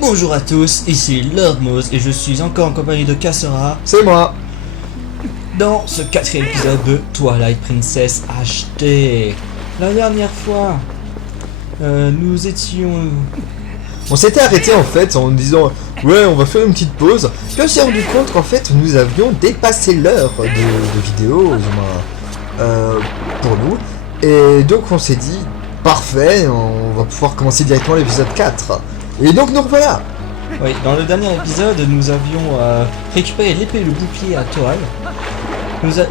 Bonjour à tous, ici Lord Moz et je suis encore en compagnie de Cassera C'est moi. dans ce 4ème épisode de Twilight Princess HD. La dernière fois, nous étions... On s'était arrêté en fait en disant ouais on va faire une petite pause. Puis on s'est rendu compte qu'en fait nous avions dépassé l'heure de vidéo, du moins, pour nous. Et donc on s'est dit parfait, on va pouvoir commencer directement l'épisode 4. Et donc nous revoilà. Oui, dans le dernier épisode, nous avions récupéré l'épée et le bouclier à Toal.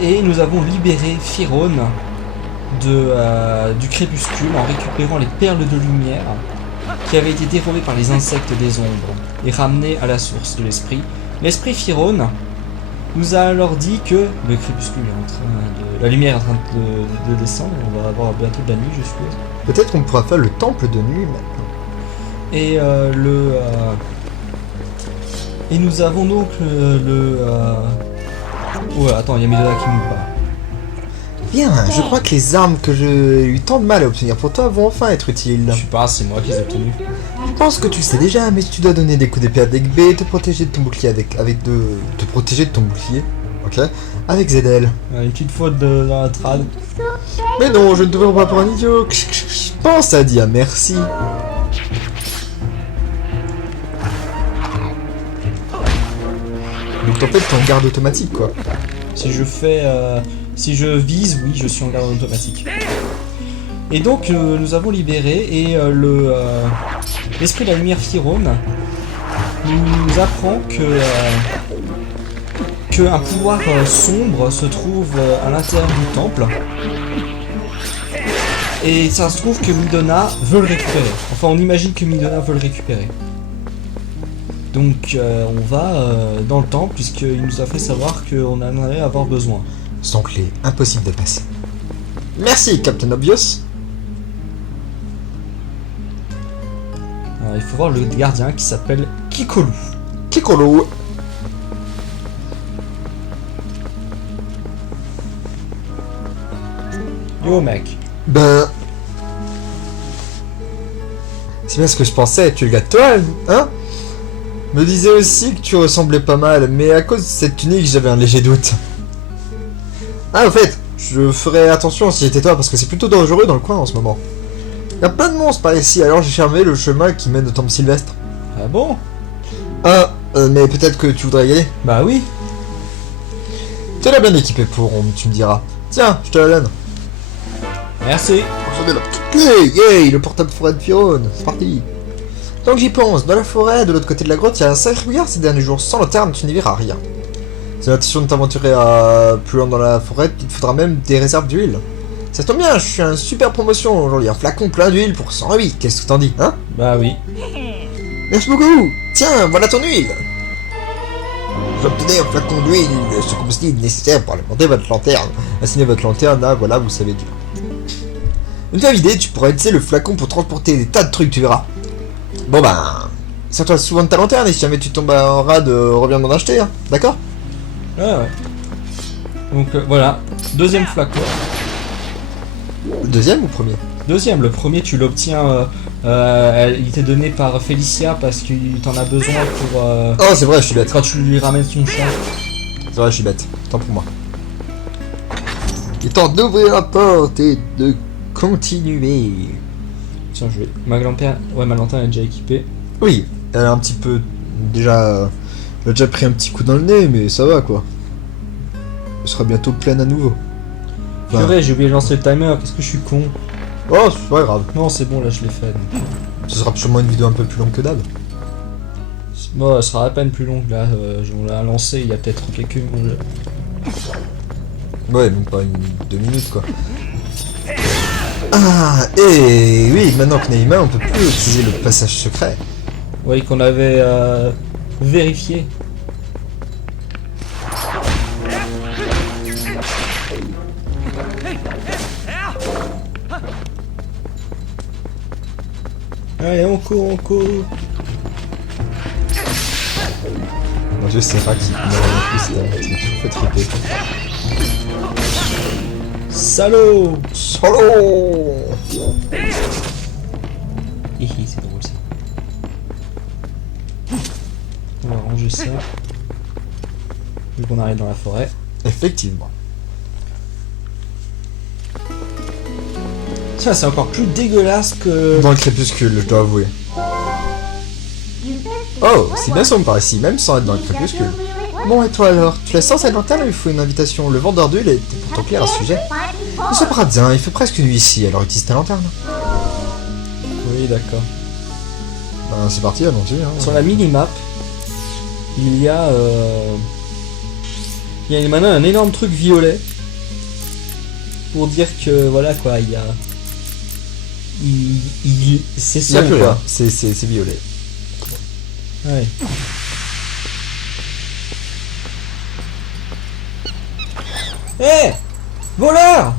Et nous avons libéré Firone du crépuscule en récupérant les perles de lumière qui avaient été dérobées par les insectes des ombres et ramenées à la source de l'esprit. L'esprit Firone nous a alors dit que le crépuscule est en train de... La lumière est en train de descendre, on va avoir bientôt de la nuit je suppose. Peut-être qu'on pourra faire le temple de nuit maintenant. Et et nous avons donc Ouais, attends, il y a Midona qui nous parle. Bien, je crois que les armes que j'ai eu tant de mal à obtenir pour toi vont enfin être utiles. Je sais pas, c'est moi qui les ai obtenus. Je pense que tu le sais déjà, mais tu dois donner des coups d'épée avec B, te protéger de ton bouclier te protéger de ton bouclier, ok, avec ZL. Une petite faute dans la trad. Mais non, je ne te prends pas pour un idiot. Pense à dire merci. Donc en fait t'es en garde automatique quoi. Si je fais... si je vise, oui, je suis en garde automatique. Et donc, nous avons libéré, et l'esprit de la lumière Firone nous apprend que un pouvoir sombre se trouve à l'intérieur du temple. Et ça se trouve que Midona veut le récupérer. Enfin, on imagine que Midona veut le récupérer. Donc, on va dans le temple, puisqu'il nous a fait savoir qu'on en allait avoir besoin. Sans clé, impossible de passer. Merci, Captain Obvious. Alors, il faut voir le gardien qui s'appelle Kikolu. Kikolo. Yo mec. Ben... C'est bien ce que je pensais, tu es le gars de toile, hein? Me disais aussi que tu ressemblais pas mal, mais à cause de cette tunique, j'avais un léger doute. Ah, en fait, je ferai attention si j'étais toi, parce que c'est plutôt dangereux dans le coin en ce moment. Il y a plein de monstres par ici, alors j'ai fermé le chemin qui mène au temple Sylvestre. Ah bon? Ah, mais peut-être que tu voudrais y aller. Bah oui. Tu l'as bien équipé pour, tu me diras. Tiens, je te la donne. Merci. Recevez la petite clé, yay, le portable forêt de Firone, c'est parti. Tant que j'y pense, dans la forêt, de l'autre côté de la grotte, il y a un sacré brouillard ces derniers jours. Sans lanterne, tu n'y verras rien. C'est l'intention de t'aventurer plus loin dans la forêt, il te faudra même des réserves d'huile. Ça tombe bien, je suis un super promotion aujourd'hui, un flacon plein d'huile pour 108, qu'est-ce que t'en dis, hein? Bah oui. Merci beaucoup. Tiens, voilà ton huile. Vous obtenez un flacon d'huile, ce combustible nécessaire pour alimenter votre lanterne. Assignez votre lanterne là, voilà, vous savez dire. Une fois vidé, tu pourras utiliser le flacon pour transporter des tas de trucs, tu verras. Bon ben, sers-toi souvent de ta lanterne et si jamais tu tombes en rade, reviens m'en acheter, hein, d'accord? Ouais. Donc voilà, deuxième flacon. Le deuxième ou premier? Deuxième, le premier tu l'obtiens, il t'est donné par Félicia parce que t'en as besoin pour... Oh c'est vrai, je suis bête. quand tu lui ramènes son chat. C'est vrai, je suis bête. Tant pour moi. Il est temps d'ouvrir la porte et de continuer. Tiens, je vais... Ma lanterne est déjà équipée. Oui, elle a un petit peu... Déjà... elle a déjà pris un petit coup dans le nez, mais ça va quoi. Elle sera bientôt pleine à nouveau. Enfin... Purée, j'ai oublié de lancer le timer, qu'est-ce que je suis con. Oh, c'est pas grave. Non, c'est bon, là je l'ai fait. Donc... Ce sera sûrement une vidéo un peu plus longue que d'hab. Bon, elle sera à peine plus longue là, on l'a lancé il y a peut-être quelques... Ouais, même pas 2 minutes quoi. Ah, et oui, maintenant qu'on est humain, on peut plus utiliser le passage secret. Oui, qu'on avait vérifié. Allez, on court, on court. Mon dieu, c'est Ra qui m'a toujours fait triper. Salaud! Solo! Hihi, c'est drôle ça. manger ça. Vu qu'on arrive dans la forêt. Effectivement. Ça, c'est encore plus dégueulasse que... Dans le crépuscule, je dois avouer. Oh, c'est bien sombre par ici, même sans être dans le crépuscule. Bon, et toi alors? Tu la sens cette lanterne ou il faut une invitation? Le vendeur d'huile était pourtant clair à ce sujet. Ne sois pas bien, il fait presque nuit ici, alors utilise ta lanterne. Oui, d'accord. Ben, c'est parti, allons-y. Hein. Sur la minimap, il y a maintenant un énorme truc violet pour dire que voilà quoi, il y a c'est Il n'y a sombre, plus quoi. rien, c'est violet. Ouais. Hé, voleur!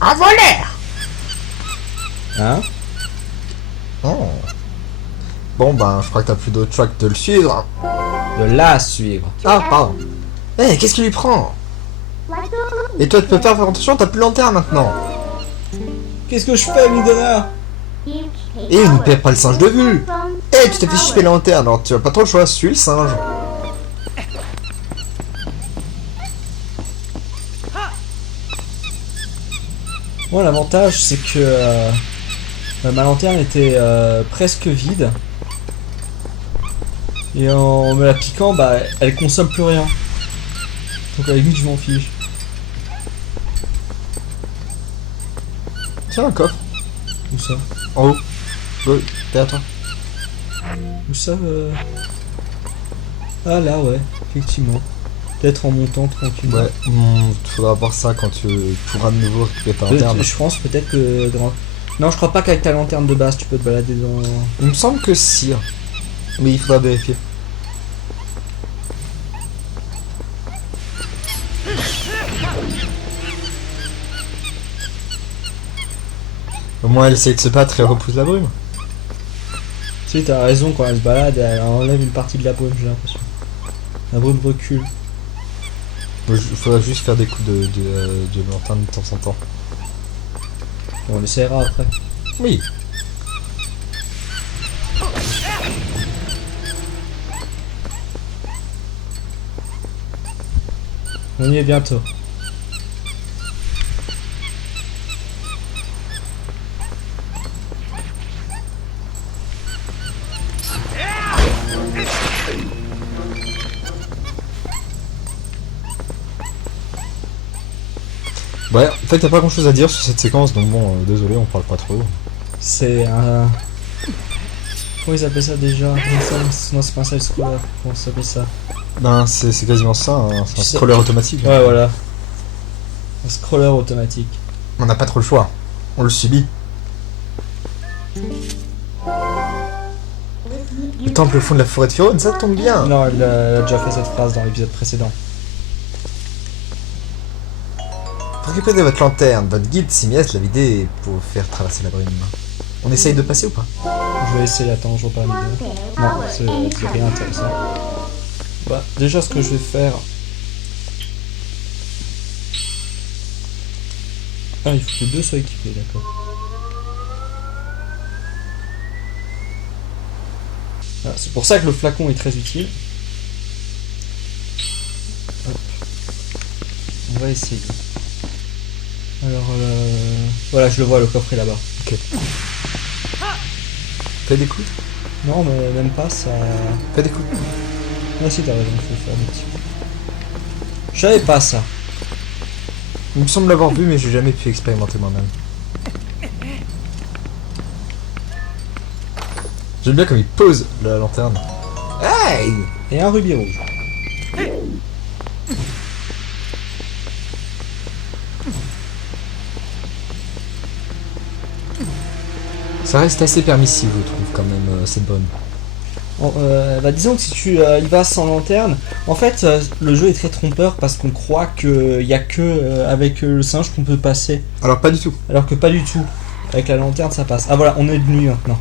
Un voleur! Hein? Oh. Bon ben, je crois que t'as plus d'autre choix que de le suivre. De la suivre. Ah, pardon. Eh, qu'est-ce qui lui prend? Et toi, tu peux pas faire attention, t'as plus de lanterne maintenant. Qu'est-ce que je fais, Midona? Et il ne paie pas le singe de vue. Eh, tu t'es fait chipper la lanterne, alors tu as pas trop le choix, suis le singe. Moi, l'avantage, c'est que ma lanterne était presque vide. Et en me la piquant, bah, elle consomme plus rien. Donc à la limite, je m'en fiche. Tiens, un coffre. Où ça? En haut. Go, derrière toi. Où ça Ah là, ouais, effectivement. Peut-être en montant tranquillement. Ouais, faudra voir ça quand tu pourras de nouveau récupérer ta lanterne. Je pense peut-être que... Non, je crois pas qu'avec ta lanterne de base, tu peux te balader dans... Il me semble que si. Mais il faudra vérifier. Au moins elle essaie de se battre et repousse la brume. Tu sais, t'as raison, quand elle se balade, elle enlève une partie de la brume, j'ai l'impression. La brume recule. Il faudra juste faire des coups de lanterne de temps en temps. Bon, on essaiera après. Oui. On y est bientôt. Ouais, en fait, t'as pas grand chose à dire sur cette séquence, donc bon, désolé, on parle pas trop. C'est un... Comment ils appellent ça déjà? Non, c'est pas un side scroller. Comment ça s'appelle ça? Ben, c'est quasiment ça, hein. C'est un scroller automatique. Ouais, voilà. Un scroller automatique. On n'a pas trop le choix. On le subit. Le temple au fond de la forêt de Firon, ça tombe bien. Non, elle a déjà fait cette phrase dans l'épisode précédent. Récupérez votre lanterne, votre guide Simiès l'a vidé pour faire traverser la brume. On essaye de passer ou pas? Je vais essayer, attends, je vois pas l'idée. Non, c'est rien intéressant. Bah, déjà ce que je vais faire... Ah, il faut que les deux soient équipés, d'accord. Ah, c'est pour ça que le flacon est très utile. Hop. On va essayer. Alors, voilà, je le vois, le coffre est là-bas. Ok. Fais des coups. Non, mais même pas, ça... Fais des coups. Ah si, t'as raison, il faut faire des petits coups. Je savais pas ça. Il me semble l'avoir vu, mais j'ai jamais pu expérimenter moi-même. J'aime bien comme il pose la lanterne. Hey! Et un rubis rouge. Ça reste assez permissif, je trouve, quand même, cette bonne. Bah disons que si tu y vas sans lanterne, en fait le jeu est très trompeur parce qu'on croit qu'il y a que avec le singe qu'on peut passer. Alors pas du tout. Alors que pas du tout. Avec la lanterne ça passe. Ah voilà, on est de nuit maintenant.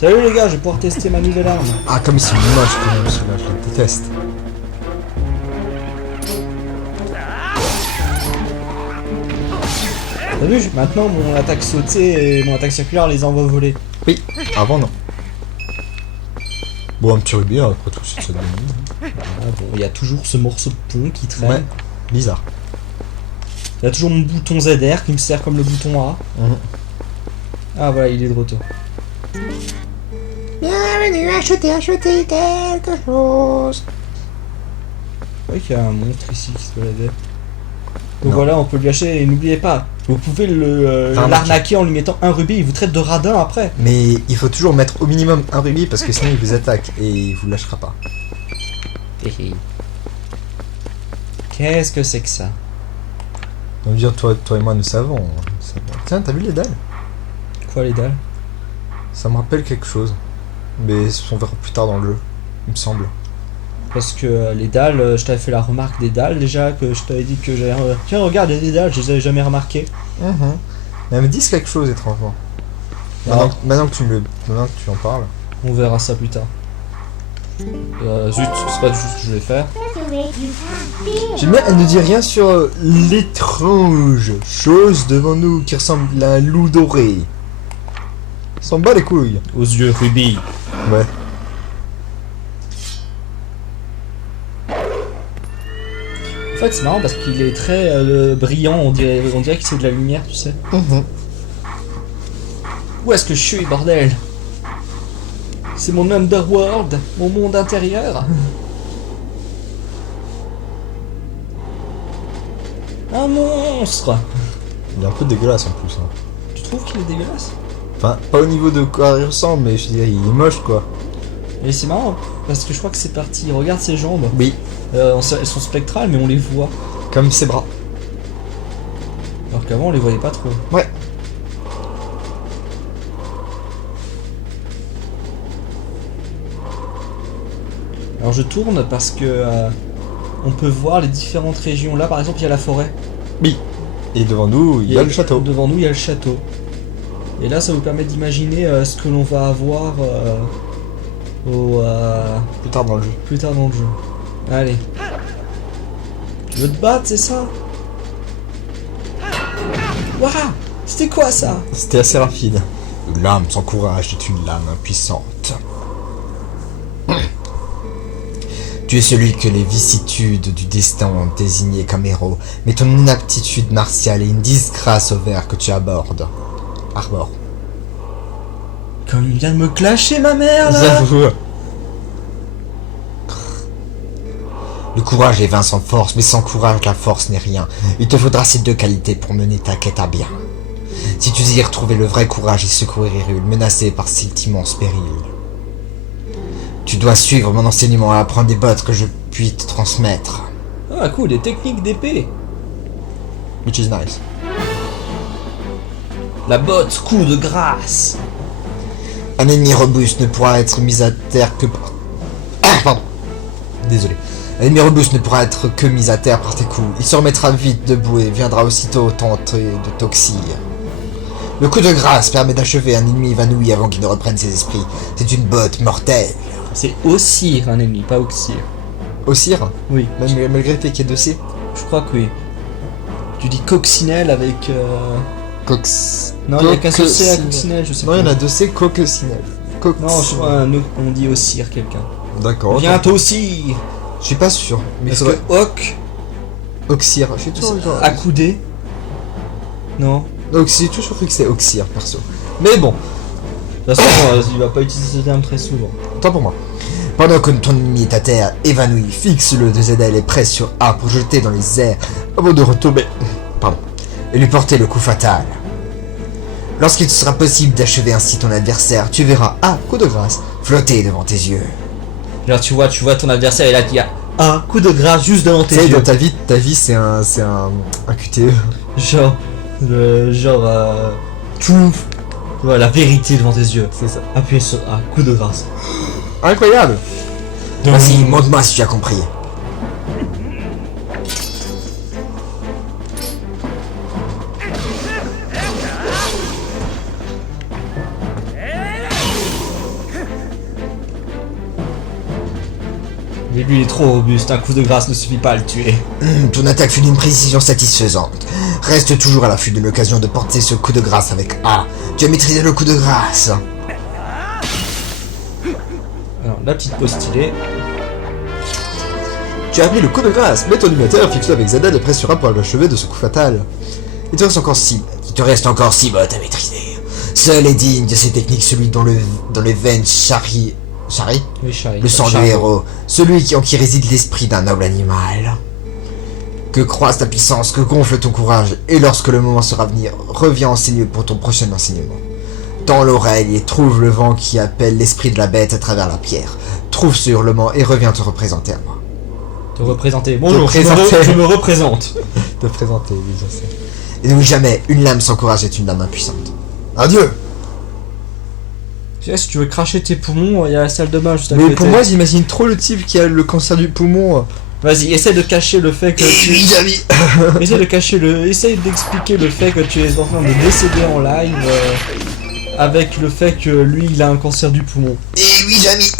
Salut les gars, je vais pouvoir tester ma nouvelle arme. Ah, comme ils sont moches quand même, celui-là, je le déteste. T'as vu, maintenant mon attaque sautée et mon attaque circulaire les envoie voler. Oui, avant non. Bon, un petit rubis, hein, après tout, c'est ça de même. Ah, bon, il y a toujours ce morceau de pont qui traîne. Ouais, bizarre. Il y a toujours mon bouton ZR qui me sert comme le bouton A. Ah voilà, il est de retour. Bienvenue, acheter quelque chose. Oui, qu'il y a un monstre ici qui se baladait. Donc Non. voilà, on peut lui acheter, et n'oubliez pas, vous pouvez l'arnaquer en lui mettant un rubis, il vous traite de radin après. Mais il faut toujours mettre au minimum un rubis parce que sinon il vous attaque et il vous lâchera pas. Qu'est-ce que c'est que ça? On va dire, toi et moi, nous savons. Tiens, t'as vu les dalles? Quoi les dalles? Ça me rappelle quelque chose. Mais on verra plus tard dans le jeu, il me semble. Parce que les dalles, je t'avais fait la remarque des dalles déjà, que je t'avais dit que j'avais... Tiens regarde, il y a des dalles, je les avais jamais remarquées. Mais elles me disent quelque chose étrangement. Maintenant que tu en parles. On verra ça plus tard. Zut, c'est pas du tout ce que je vais faire. J'aime bien, elle ne dit rien sur l'étrange chose devant nous qui ressemble à un loup doré. S'en bat les couilles. Aux yeux rubis. Ouais. En fait, c'est marrant parce qu'il est très brillant, on dirait que c'est de la lumière, tu sais. Où est-ce que je suis, bordel? C'est mon underworld, mon monde intérieur. Un monstre! Il est un peu dégueulasse en plus. Hein. Tu trouves qu'il est dégueulasse? Enfin, pas au niveau de quoi il ressemble, mais je dirais, il est moche quoi. Et c'est marrant, parce que je crois que c'est parti. Regarde ses jambes. Oui. Elles sont spectrales, mais on les voit. Comme ses bras. Alors qu'avant, on les voyait pas trop. Ouais. Alors je tourne parce que on peut voir les différentes régions. Là, par exemple, il y a la forêt. Oui. Et devant nous, il y a le château. Devant nous, il y a le château. Et là, ça vous permet d'imaginer ce que l'on va avoir plus tard dans le jeu. plus tard dans le jeu. Allez. Tu veux te battre, c'est ça? Waouh! C'était quoi ça? C'était assez rapide. L'âme sans courage est une lame impuissante. Tu es celui que les vicissitudes du destin ont désigné comme héros, mais ton inaptitude martiale est une disgrâce au vers que tu abordes. Arbor. Comme il vient de me clasher, ma mère, là! J'avoue. Le courage est vain sans force, mais sans courage, la force n'est rien. Il te faudra ces deux qualités pour mener ta quête à bien. Si tu désires trouver le vrai courage et secourir Hyrule, menacé par cet immense péril, tu dois suivre mon enseignement et apprendre des bottes que je puis te transmettre. Ah, cool, des techniques d'épée. Which is nice. La botte, coup de grâce. Un ennemi robuste ne pourra être mis à terre que par... Ah, pardon. Désolé. Un ennemi robuste ne pourra être que mis à terre par tes coups. Il se remettra vite debout et viendra aussitôt tenter de t'oxyre. Le coup de grâce permet d'achever un ennemi évanoui avant qu'il ne reprenne ses esprits. C'est une botte mortelle. C'est Ossir un ennemi, pas Oxyr. Ossir, Oui, malgré le fait qu'il y ait deux C. je crois que oui. Tu dis coccinelle avec... Cox... Non, il n'y a qu'un seul C à coccinelle, je sais Non, pas. il y en a deux C, coccinelle. Non, je crois on dit Ossir quelqu'un. D'accord. Viens Ossir. Je suis pas sûr. Mais Parce il faudrait... que Oc, Oxyr, je suis toujours... à coudé. Non. J'ai toujours cru que c'est Oxyr, perso. Mais bon, De toute façon, il va pas utiliser ce terme très souvent. tant pour moi. Pendant que ton ennemi est à terre, évanoui, fixe-le de ZL et presse sur A pour jeter dans les airs avant de retomber. Pardon. Et lui porter le coup fatal. Lorsqu'il te sera possible d'achever ainsi ton adversaire, tu verras A, coup de grâce, flotter devant tes yeux. Genre tu vois ton adversaire et là il y a un coup de grâce juste devant tes Tu sais, yeux. dans ta vie c'est un QTE. Genre, truth. Ouais, la vérité devant tes yeux. C'est ça. Appuyez sur A, coup de grâce. Incroyable. Vas-y, montre-moi si tu as compris. Mais lui il est trop robuste, un coup de grâce ne suffit pas à le tuer. Ton attaque fut d'une précision satisfaisante. Reste toujours à l'affût de l'occasion de porter ce coup de grâce avec A. Tu as maîtrisé le coup de grâce. Alors, la petite pause stylée. Tu as appris le coup de grâce. Mets ton imitateur, fixe-le avec Zada et pressera pour l'achever de ce coup fatal. Il te reste encore 6 mots à maîtriser. Seul est digne de ces techniques celui dont les veines charrie... Charrie Oui, Charlie. le sang du héros. En qui réside l'esprit d'un noble animal. Que croise ta puissance, que gonfle ton courage, et lorsque le moment sera venu, reviens enseigner pour ton prochain enseignement. Tends l'oreille et trouve le vent qui appelle l'esprit de la bête à travers la pierre. Trouve ce hurlement et reviens te représenter à moi. Te représenter. Bonjour, présenter. je me représente. Te présenter, oui, je sais. Et n'oublie jamais, une lame sans courage est une lame impuissante. Adieu. Tu sais, si tu veux cracher tes poumons, il y a la salle de bain juste à Mais côté. pour moi, j'imagine trop le type qui a le cancer du poumon. Vas-y, essaie de cacher le fait que tu... Essaie d'expliquer le fait que tu es en train de décéder en live avec le fait que lui, il a un cancer du poumon. Et oui, Jamy.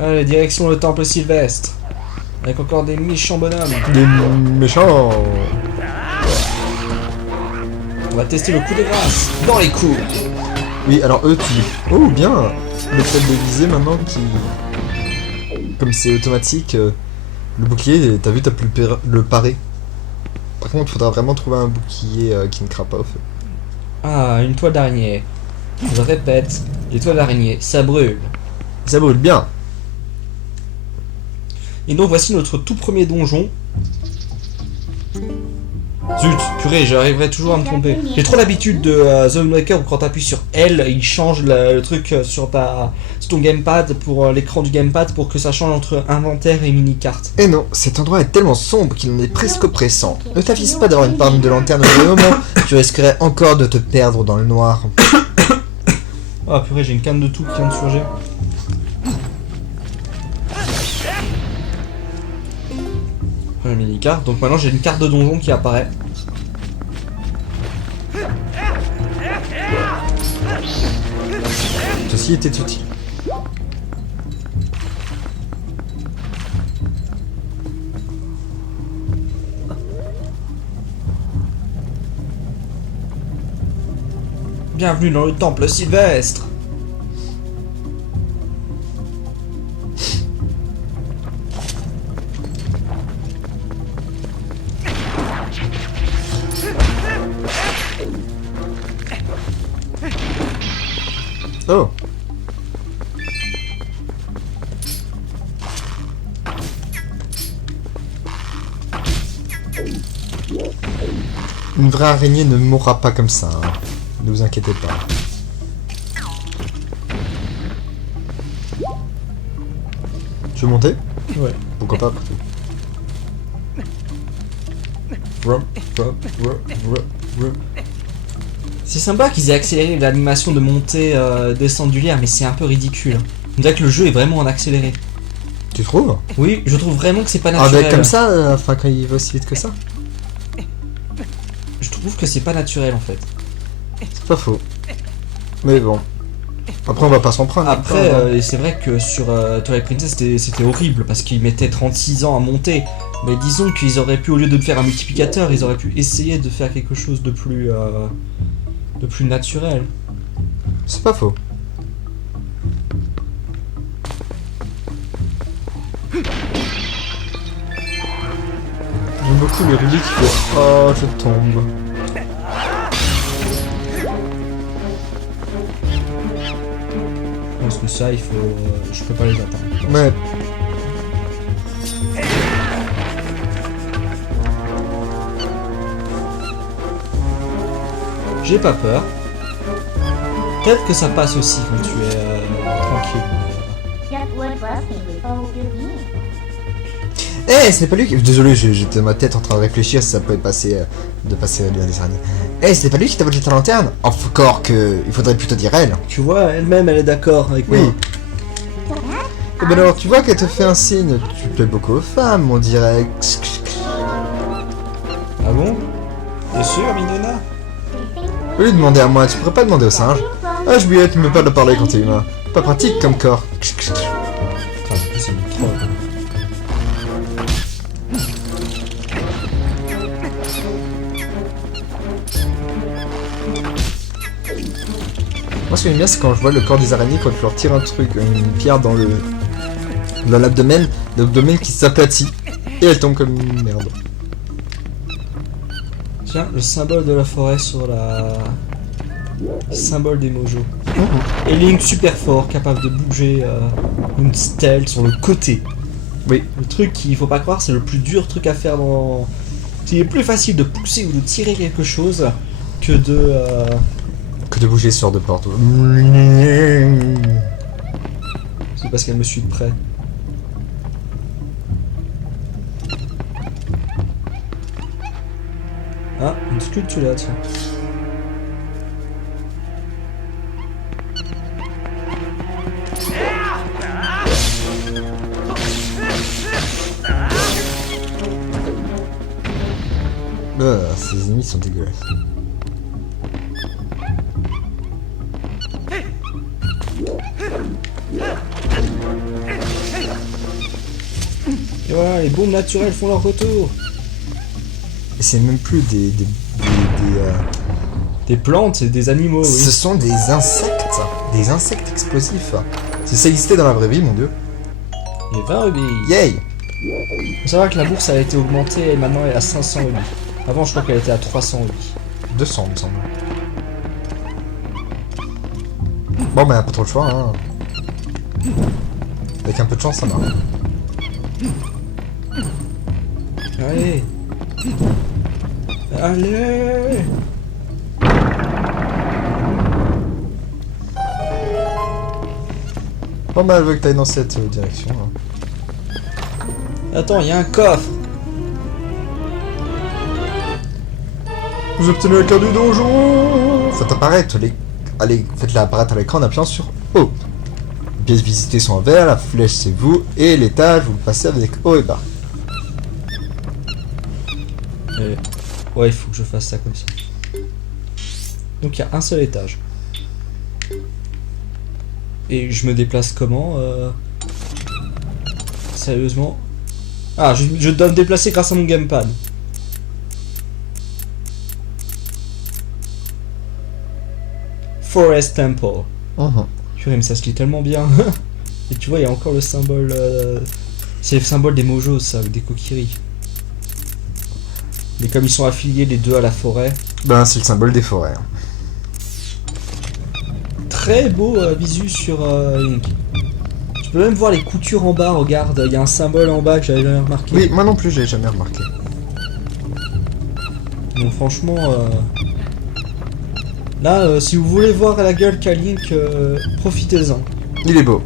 Allez, direction le temple Sylvestre. Avec encore des méchants bonhommes. Des méchants. On va tester le coup de grâce. Dans les coups. Oui, alors eux, oh, bien. Le fait de viser maintenant qui... Comme c'est automatique, le bouclier, t'as vu, t'as pu le parer. Par contre, il faudra vraiment trouver un bouclier qui ne crape pas au feu. Ah, une toile d'araignée. Je répète, les toiles d'araignée, ça brûle. Ça brûle bien. Et donc voici notre tout premier donjon. Zut, purée, j'arriverai toujours à me tromper. J'ai trop l'habitude de The Wind Waker où quand t'appuies sur L, il change le truc sur ton gamepad, pour l'écran du gamepad, pour que ça change entre inventaire et mini-carte. Et non, cet endroit est tellement sombre qu'il en est presque oppressant. Ne t'affiche pas d'avoir une parme de lanterne au moment, tu risquerais encore de te perdre dans le noir. Ah purée, j'ai une canne de tout qui vient de surgir. La mini-carte, donc maintenant j'ai une carte de donjon qui apparaît. Ceci était utile. Bienvenue dans le temple Sylvestre. Oh. Une vraie araignée ne mourra pas comme ça, hein. Ne vous inquiétez pas. Tu veux monter? Ouais. Pourquoi pas? C'est sympa qu'ils aient accéléré l'animation de montée descendre du lierre, mais c'est un peu ridicule. On dirait que le jeu est vraiment en accéléré. Tu trouves? Oui, je trouve vraiment que c'est pas naturel. Avec comme ça, enfin quand il va aussi vite que ça? Je trouve que c'est pas naturel en fait. C'est pas faux. Mais bon. Après on va pas s'en prendre. Après, c'est vrai que sur Twilight Princess c'était horrible parce qu'ils mettaient 36 ans à monter. Mais disons qu'ils auraient pu, au lieu de faire un multiplicateur, ils auraient pu essayer de faire quelque chose de plus naturel. C'est pas faux. J'aime beaucoup le Ruby qui fait oh je tombe. Parce que ça, il faut, je peux pas les atteindre. Ouais. J'ai pas peur. Peut-être que ça passe aussi quand tu es tranquille. Eh, ce n'est pas lui qui... Désolé, j'étais dans ma tête en train de réfléchir si ça pouvait passer de passer le dernier. Eh, ce n'est pas lui qui t'a volé ta lanterne? Encore que... Il faudrait plutôt dire elle. Tu vois, elle-même, elle est d'accord avec moi. Oui. Eh ben alors, tu vois qu'elle te fait un signe. Tu plais beaucoup aux femmes, on dirait. Ah bon? T'es sûr, Minona? Au lieu de demander à moi, tu pourrais pas demander au singe? Ah, je oubliais, tu me parles de parler quand t'es humain. Pas pratique comme corps. Enfin, c'est une troll. Moi, ce que j'aime bien, c'est quand je vois le corps des araignées, quand tu leur tires un truc, une pierre dans l'abdomen qui s'aplatit, et elle tombe comme une merde. Tiens, le symbole de la forêt sur la... Symbole des Mojo. Et Link super fort, capable de bouger une stèle sur le côté. Oui. Le truc qu'il faut pas croire, c'est le plus dur truc à faire dans... C'est plus facile de pousser ou de tirer quelque chose que de... Que de bouger sur de portes. C'est parce qu'elle me suit de près. Ah, une sculpture là, tiens. Ces ennemis sont dégueulasses. Et voilà, les bombes naturelles font leur retour. Et c'est même plus Des plantes, c'est des animaux, oui. Ce sont des insectes explosifs. Si ça existait dans la vraie vie, mon dieu. Les 20 rubis. Yay! Faut savoir que la bourse a été augmentée et maintenant elle est à 500 rubis. Avant, je crois qu'elle était à 300 rubis. 200, me semble. Bon, bah, pas trop le choix, hein. Avec un peu de chance, ça marche. Allez. Allez. Bon, bah, elle veut que t'ailles dans cette direction. Hein. Attends, il y a un coffre. Vous obtenez la carte du donjon. Faites apparaître Allez, faites-la apparaître à l'écran en appuyant sur O. Les pièces visitées sont en vert, la flèche c'est vous, et l'étage vous le passez avec haut et bas. Ouais, il faut que je fasse ça comme ça. Donc il y a un seul étage. Et je me déplace comment Sérieusement. Ah, je dois me déplacer grâce à mon gamepad. Forest Temple. Purée, mais ça se lit tellement bien. Et tu vois, il y a encore le symbole... C'est le symbole des Mojos, ça, avec des Kokiri. Mais comme ils sont affiliés les deux à la forêt... Ben, c'est le symbole des forêts. Très beau visu sur Link. Tu peux même voir les coutures en bas, regarde, il y a un symbole en bas que j'avais jamais remarqué. Oui, moi non plus, j'avais jamais remarqué. Donc franchement... Là, si vous voulez voir la gueule qu'a Link, profitez-en. Il est beau.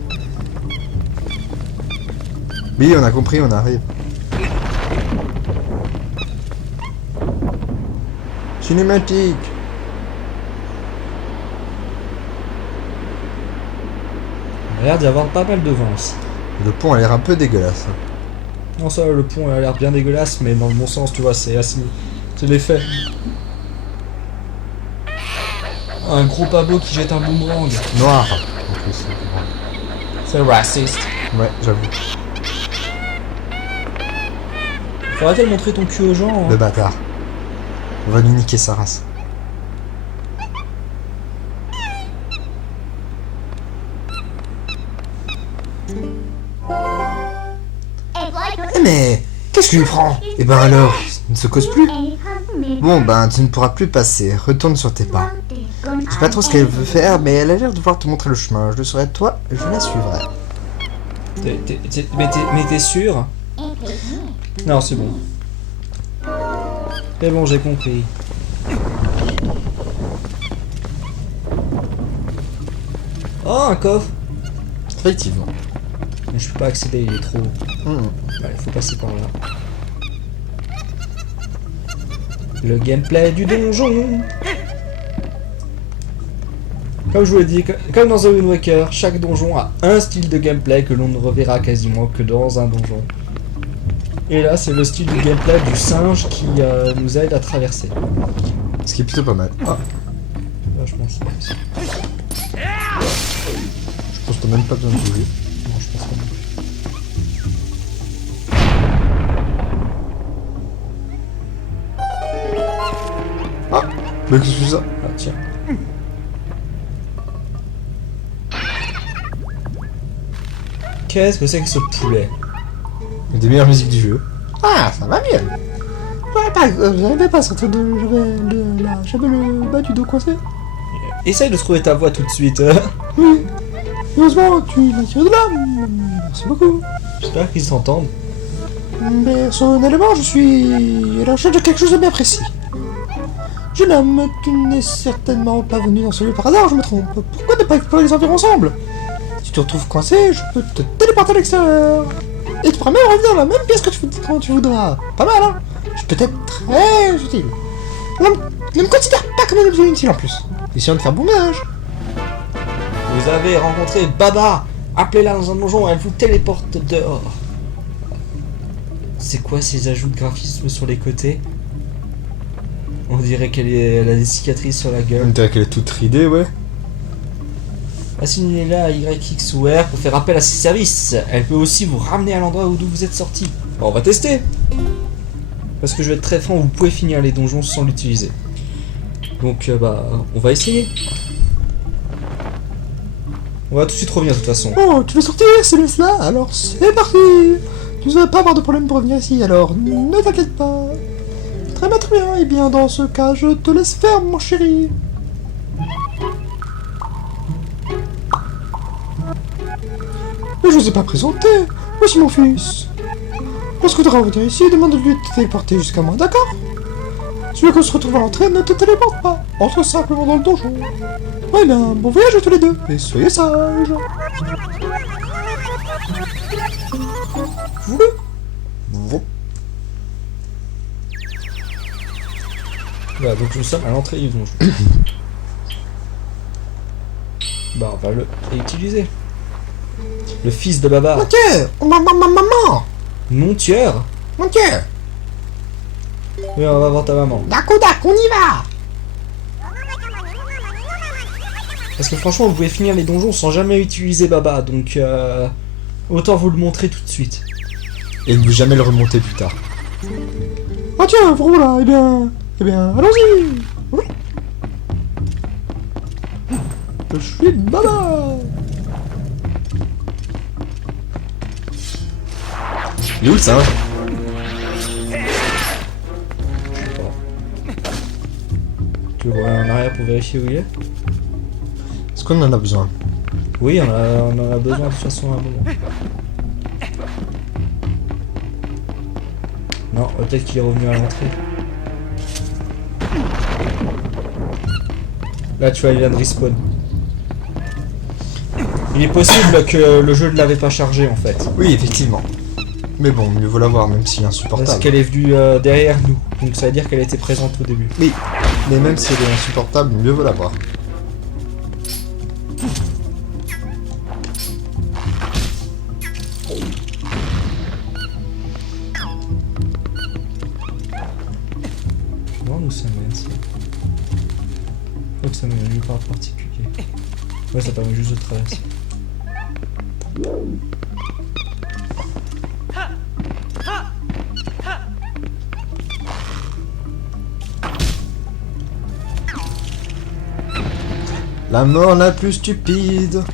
Oui, on a compris, on arrive. Cinématique. Il a l'air d'y avoir pas mal de vent aussi. Le pont a l'air un peu dégueulasse. Non, ça, le pont a l'air bien dégueulasse, mais dans le bon sens, tu vois, c'est assez... C'est l'effet. Un gros pabot qui jette un boomerang. Noir. En plus. C'est raciste. Ouais, j'avoue. Faudrait-il montrer ton cul aux gens, Le hein. bâtard. On va lui niquer sa race. Mais qu'est-ce que lui prend? Eh ben alors, il ne se cause plus. Bon ben, tu ne pourras plus passer. Retourne sur tes pas. Je sais pas trop ce qu'elle veut faire, mais elle a l'air de vouloir te montrer le chemin. Je le saurai de toi, je la suivrai. Mais t'es sûr? Non, c'est bon. C'est bon, j'ai compris. Oh, un coffre! Effectivement. Mais je peux pas accéder, il est trop haut. Ouais, il faut passer par là. Le gameplay du donjon. Comme je vous l'ai dit, comme dans The Wind Waker, chaque donjon a un style de gameplay que l'on ne reverra quasiment que dans un donjon. Et là, c'est le style de gameplay du singe qui nous aide à traverser. Ce qui est plutôt pas mal. Ah, Là, je pense. je pense que t'as même pas besoin de bouger. Non, je pense pas. Ah, mais qu'est-ce que c'est ça? Ah, tiens. Qu'est-ce que c'est que ce poulet? Une des meilleures musiques du jeu. Ah, ça va bien. J'avais pas sorti de... J'avais le bas du dos coincé. Essaye de trouver ta voix tout de suite. Oui. Heureusement, tu l'as tiré de là. Merci beaucoup. J'espère qu'ils s'entendent. Personnellement, je suis à la recherche de quelque chose de bien précis. Jeune homme, tu n'es certainement pas venu dans ce lieu par hasard, je me trompe. Pourquoi ne pas explorer les environs ensemble? Si tu te retrouves coincé, je peux te téléporter à l'extérieur. Et tu pourras même revenir dans la même pièce quand tu voudras. Pas mal, hein? Je peux être très utile. Ne me considère pas comme un objet inutile en plus. Essayons de faire bon ménage. Vous avez rencontré Baba. Appelez-la dans un donjon, elle vous téléporte dehors. C'est quoi ces ajouts de graphisme sur les côtés? On dirait elle a des cicatrices sur la On gueule. dirait qu'elle est toute ridée, ouais. Assignez-la à YX ou R pour faire appel à ses services. Elle peut aussi vous ramener à l'endroit d'où vous êtes sorti. Bon, on va tester. Parce que je vais être très franc, vous pouvez finir les donjons sans l'utiliser. Donc, on va essayer. On va tout de suite revenir de toute façon. Oh, tu veux sortir, c'est cela? Alors c'est parti. Tu ne vas pas avoir de problème pour revenir ici, alors ne t'inquiète pas. Très bien, très bien. Eh bien, dans ce cas, je te laisse faire, mon chéri. Mais je ne vous ai pas présenté. Voici mon fils. Lorsque tu auras revenir ici, demande-lui de te téléporter jusqu'à moi, d'accord? Si tu veux qu'on se retrouve à l'entrée, ne te téléporte pas. Entre simplement dans le donjon. Ouais, bien, bon voyage à tous les deux. Et soyez sages. Voilà, donc nous sommes à l'entrée du donjon. On va le réutiliser. Le fils de Baba. Mon Dieu, maman. Mon tueur. Mon Dieu. Oui, on va voir ta maman. Dakodak, on y va. Parce que franchement, vous pouvez finir les donjons sans jamais utiliser Baba, donc autant vous le montrer tout de suite. Et ne jamais le remonter plus tard. Ah tiens, voilà, eh bien, allons-y. Je suis Baba. Il est où le singe? Tu veux voir en arrière pour vérifier où il est? Est-ce qu'on en a besoin? Oui, on en a besoin de toute façon à un moment. Non, peut-être qu'il est revenu à l'entrée. Là, tu vois, il vient de respawn. Il est possible que le jeu ne l'avait pas chargé en fait. Oui, effectivement. Mais bon, mieux vaut l'avoir, même s'il est insupportable. Parce qu'elle est venue derrière nous. Donc ça veut dire qu'elle était présente au début. Oui, mais même si elle est insupportable, mieux vaut l'avoir. Où ça mène ça? Donc ça mène à nulle part particulier. Ouais, ça permet juste de traverser. La mort la plus stupide.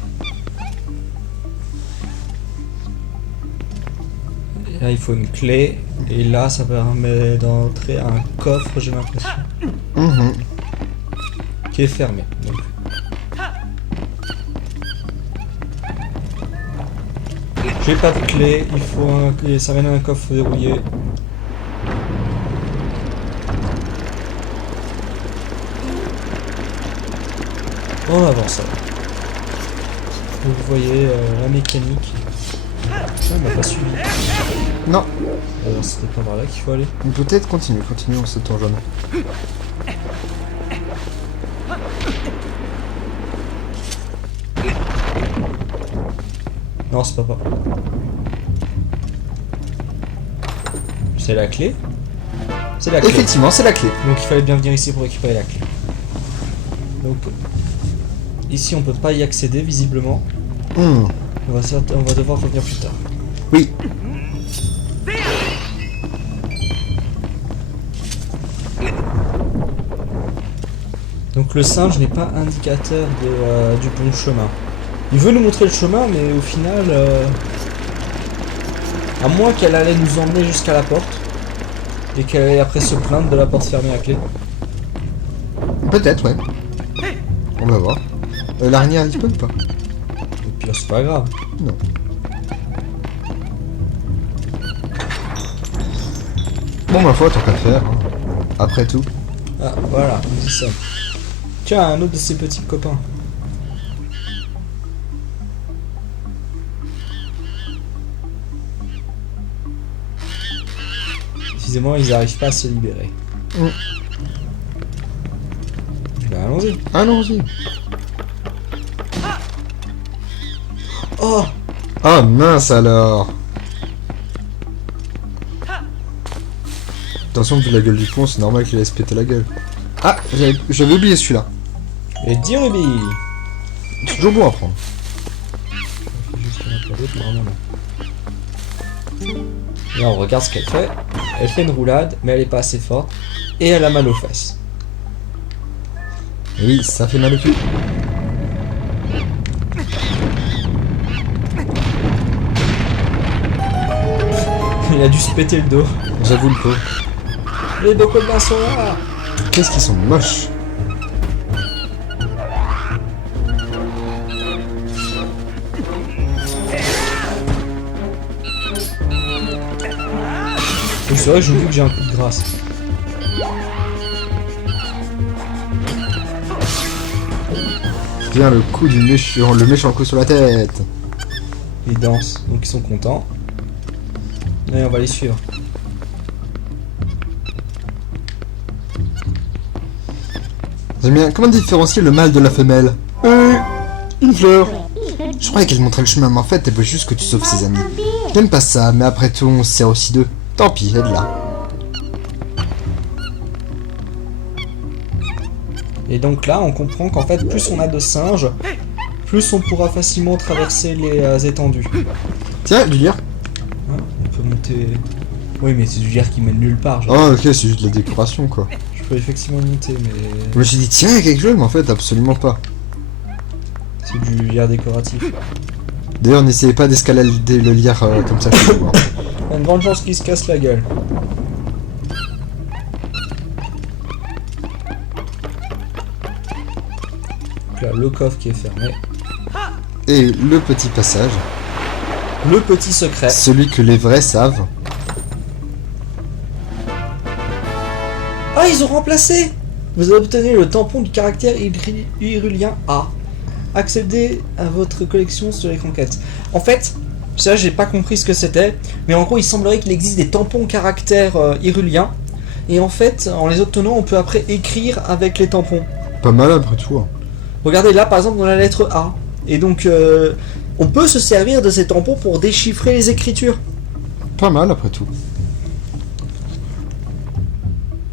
Et là, il faut une clé. Et là, ça permet d'entrer à un coffre, j'ai l'impression. Qui est fermé. Donc. J'ai pas de clé, il faut un... ça mène à un coffre verrouillé. On avance. Vous voyez la mécanique. Elle m'a pas suivi. Non. Alors c'était pas par là qu'il faut aller. Peut-être continuons ce tour jaune. Non, c'est pas. C'est la clé? C'est la clé. Effectivement, c'est la clé. Donc il fallait bien venir ici pour récupérer la clé. Donc ici on peut pas y accéder visiblement. On va devoir revenir plus tard. Oui. Donc le singe n'est pas indicateur du bon chemin. Il veut nous montrer le chemin, mais au final, À moins qu'elle allait nous emmener jusqu'à la porte. Et qu'elle allait après se plaindre de la porte fermée à clé. Peut-être, ouais. On va voir. L'araignée a disparu ou pas? Et puis là, c'est pas grave. Non. Bon, ma foi, tant qu'à faire. Hein. Après tout. Ah, voilà, nous y sommes. Tiens, un autre de ses petits copains. Décidément, ils n'arrivent pas à se libérer. Ben, allons-y. Allons-y. Oh! Ah mince alors. Attention, vu la gueule du pont, c'est normal qu'il laisse péter la gueule. Ah, j'avais oublié celui-là. Et 10 rubis! C'est toujours bon à prendre. Juste un peu d'autre, normalement. Là, on regarde ce qu'elle fait. Elle fait une roulade, mais elle est pas assez forte. Et elle a mal aux fesses. Et oui, ça fait mal au cul. Il a dû se péter le dos. J'avoue le pauvre. Les deux copains sont là! Qu'est-ce qu'ils sont moches. Oui, c'est vrai, j'oublie que j'ai un coup de grâce. Viens le coup du méchant, le méchant coup sur la tête. Ils dansent, donc ils sont contents. Allez, on va les suivre. J'aime bien. Comment différencier le mâle de la femelle? Une fleur. Je croyais qu'elle montrait le chemin, mais en fait, elle veut juste que tu sauves ses amis. J'aime pas ça, mais après tout, on se sert aussi d'eux. Tant pis, aide-la. Et donc là, on comprend qu'en fait, plus on a de singes, plus on pourra facilement traverser les étendues. Tiens, du lierre. Hein, on peut monter... Oui, mais c'est du lierre qui mène nulle part. Oh, ok, c'est juste de la décoration, quoi. Je peux effectivement monter, mais... Je me suis dit, tiens, il y a quelque chose, mais en fait, absolument pas. c'est du lierre décoratif. D'ailleurs, n'essayez pas d'escalader le lierre comme ça chez vous. Hein. Il y a une grande chance qu'il se casse la gueule. Donc là, le coffre qui est fermé. Et le petit passage, Le petit secret. celui que les vrais savent. Ah, ils ont remplacé! Vous obtenez le tampon du caractère hyrulien A. Accédez à votre collection sur l'écran quête. En fait, ça j'ai pas compris ce que c'était, mais en gros il semblerait qu'il existe des tampons caractères hyruliens, et en fait, en les obtenant, on peut après écrire avec les tampons. Pas mal après tout. Hein. Regardez là par exemple dans la lettre A. Et donc on peut se servir de ces tampons pour déchiffrer les écritures. Pas mal après tout.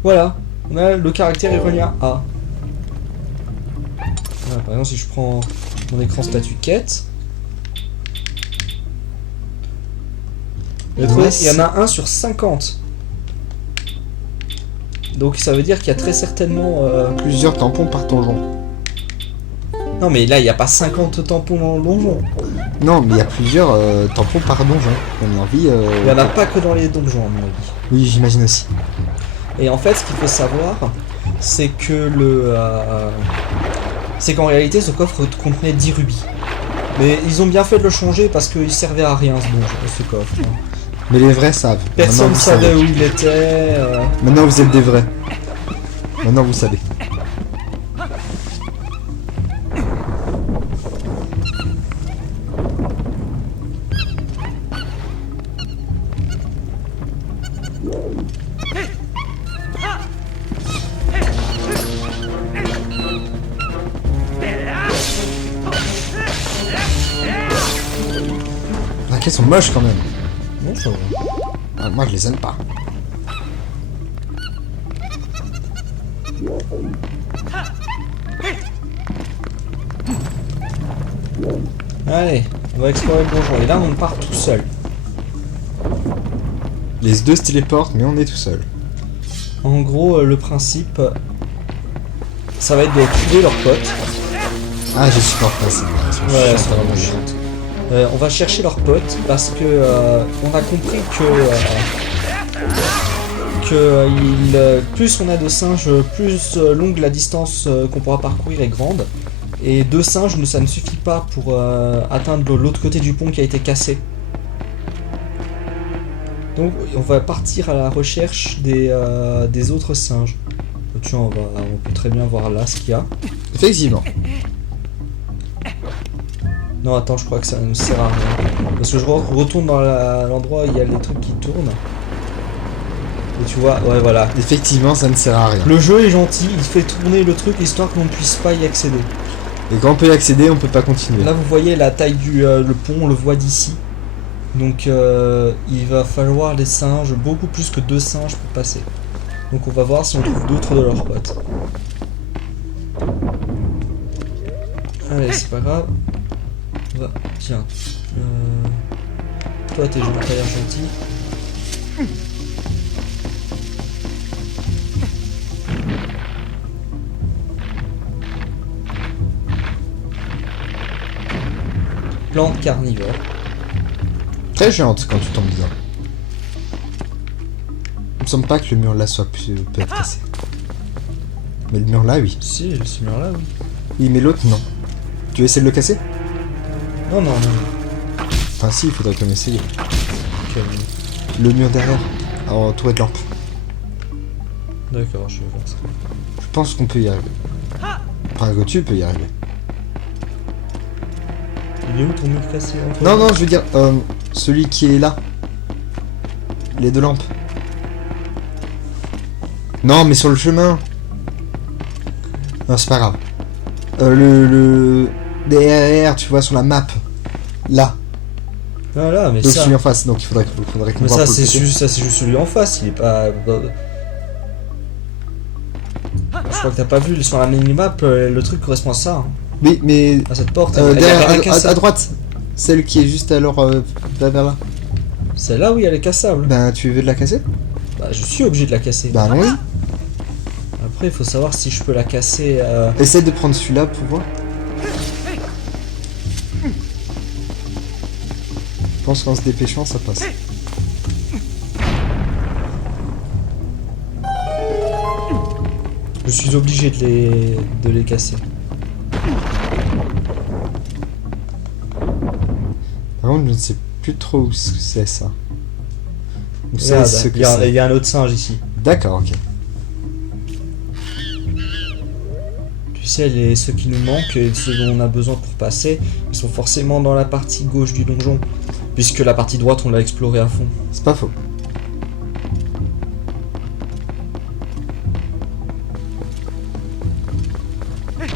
Voilà, on a le caractère hyrulien A. Voilà, par exemple si je prends mon écran statut quête, il y en a un sur 50. Donc ça veut dire qu'il y a très certainement... Plusieurs tampons par donjon. Non mais là il n'y a pas 50 tampons dans le donjon. Non, mais il y a plusieurs tampons par donjon. On a envie. Il n'y en a pas que dans les donjons à mon avis. Oui, j'imagine aussi. Et en fait ce qu'il faut savoir, c'est que c'est qu'en réalité ce coffre contenait 10 rubis. Mais ils ont bien fait de le changer parce qu'il servait à rien ce coffre. Mais les vrais savent. Personne ne vous savait savez. où il était. Maintenant vous êtes des vrais. Maintenant vous savez. Ah, qu'elles sont moches quand même. Non, ça va. Ah, moi je les aime pas. Allez, on va explorer le donjon. Et là on part tout seul. Les deux se téléportent, mais on est tout seul. En gros, le principe, ça va être de trouver leurs potes. Ah, je supporte pas ça. Elles sont Ouais, chiantes, c'est vraiment elles. chiant. On va chercher leurs potes parce que on a compris que plus on a de singes, plus longue la distance qu'on pourra parcourir est grande. Et 2 singes, ça ne suffit pas pour atteindre l'autre côté du pont qui a été cassé. Donc on va partir à la recherche des autres singes. Tiens, on peut très bien voir là ce qu'il y a. Effectivement. Non, attends, je crois que ça ne sert à rien. Parce que je retourne dans l'endroit où il y a les trucs qui tournent. Et tu vois, ouais, voilà. Effectivement, ça ne sert à rien. Le jeu est gentil, il fait tourner le truc histoire qu'on ne puisse pas y accéder. Et quand on peut y accéder, on peut pas continuer. Là, vous voyez la taille du le pont, on le voit d'ici. Donc, il va falloir des singes, beaucoup plus que 2 singes pour passer. Donc, on va voir si on trouve d'autres de leurs potes. Allez, c'est pas grave. Tiens. Toi, t'as l'air gentil. Plante carnivore. Très géante quand tu tombes dedans. Il me semble pas que le mur là peut être cassé. Mais le mur là, oui. Si, ce mur là, oui. Oui, mais l'autre, non. Tu veux essayer de le casser? Non. Enfin, si, il faudrait quand même essayer. Ok. Le mur derrière, entouré de lampes. D'accord, je vais voir ça. Je pense qu'on peut y arriver. Enfin, que tu peux y arriver. Il est où ton mur cassé entre Non, non, je veux dire, celui qui est là. Les 2 lampes. Non, mais sur le chemin. Non, c'est pas grave. Le derrière, tu vois, sur la map. Là. Voilà, mais Donc ça... celui en face, donc il faudrait qu'on Mais voit ça, pour le c'est péter. juste celui en face, il est pas... Je crois que t'as pas vu, sur la minimap, le truc correspond à ça. Hein. Oui, mais À cette porte, derrière, elle est cassable. à droite. Celle qui est juste alors vers là. Celle-là, oui, elle est cassable. Ben, tu veux de la casser? Bah, je suis obligé de la casser. Bah, non, oui. Après, il faut savoir si je peux la casser... Essaye de prendre celui-là pour voir. Je pense qu'en se dépêchant, ça passe. Je suis obligé de les casser. Par contre, je ne sais plus trop où c'est ça. Où c'est Regarde, ce que il c'est. y a un autre singe ici. D'accord, ok. Tu sais, ceux qui nous manquent et ceux dont on a besoin pour passer, ils sont forcément dans la partie gauche du donjon. Puisque la partie droite, on l'a explorée à fond. C'est pas faux. Le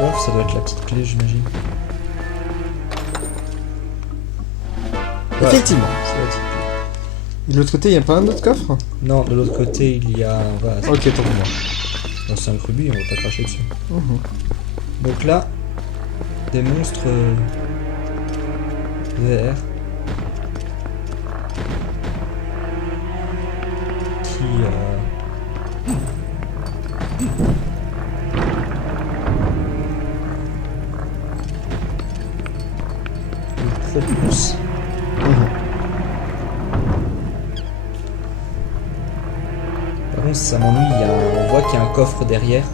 coffre, ça doit être la petite clé, j'imagine. Ouais, Effectivement. c'est la petite clé. Et de l'autre côté, il n'y a pas un autre coffre? Non, de l'autre côté, il y a un vase. Ok, tant pour moi. Dans 5 rubis, on va pas cracher dessus. Mhm. Donc là, des monstres verts qui nous propulsent. Mhm. Par contre, ça m'ennuie, on voit qu'il y a un coffre derrière,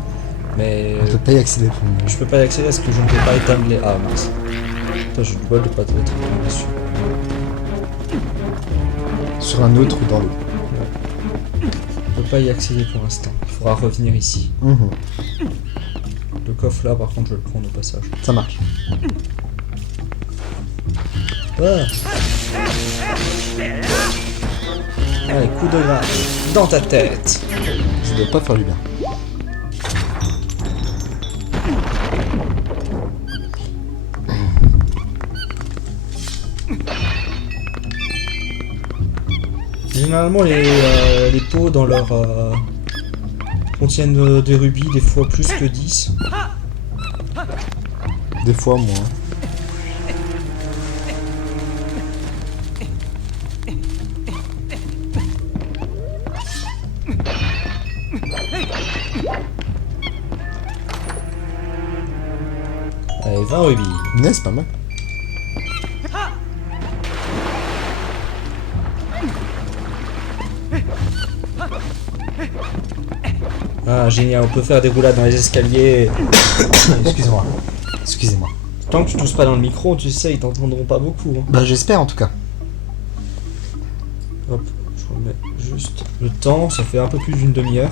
mais On peut pas y accéder pour le moment. je peux pas y accéder parce que je ne peux pas éteindre les... Ah mince. Putain, j'ai du bol de pas te mettre dessus. Sur un autre ou dans l'autre. On peut pas y accéder pour l'instant. Il faudra revenir ici. Mhm. Le coffre là, par contre, je vais le prendre au passage. Ça marche. Ah. Allez, coup de grâce dans ta tête. Ça doit pas faire du bien. Généralement, les pots dans leur contiennent des rubis, des fois plus que 10. Des fois moins. Allez, 20 rubis. N'est-ce pas mal? Ah, génial, on peut faire des roulades dans les escaliers. Excusez-moi. Excusez-moi. Tant que tu tousses pas dans le micro, tu sais, ils t'entendront pas beaucoup. Hein. Bah j'espère en tout cas. Hop, je remets juste le temps, ça fait un peu plus d'une demi-heure.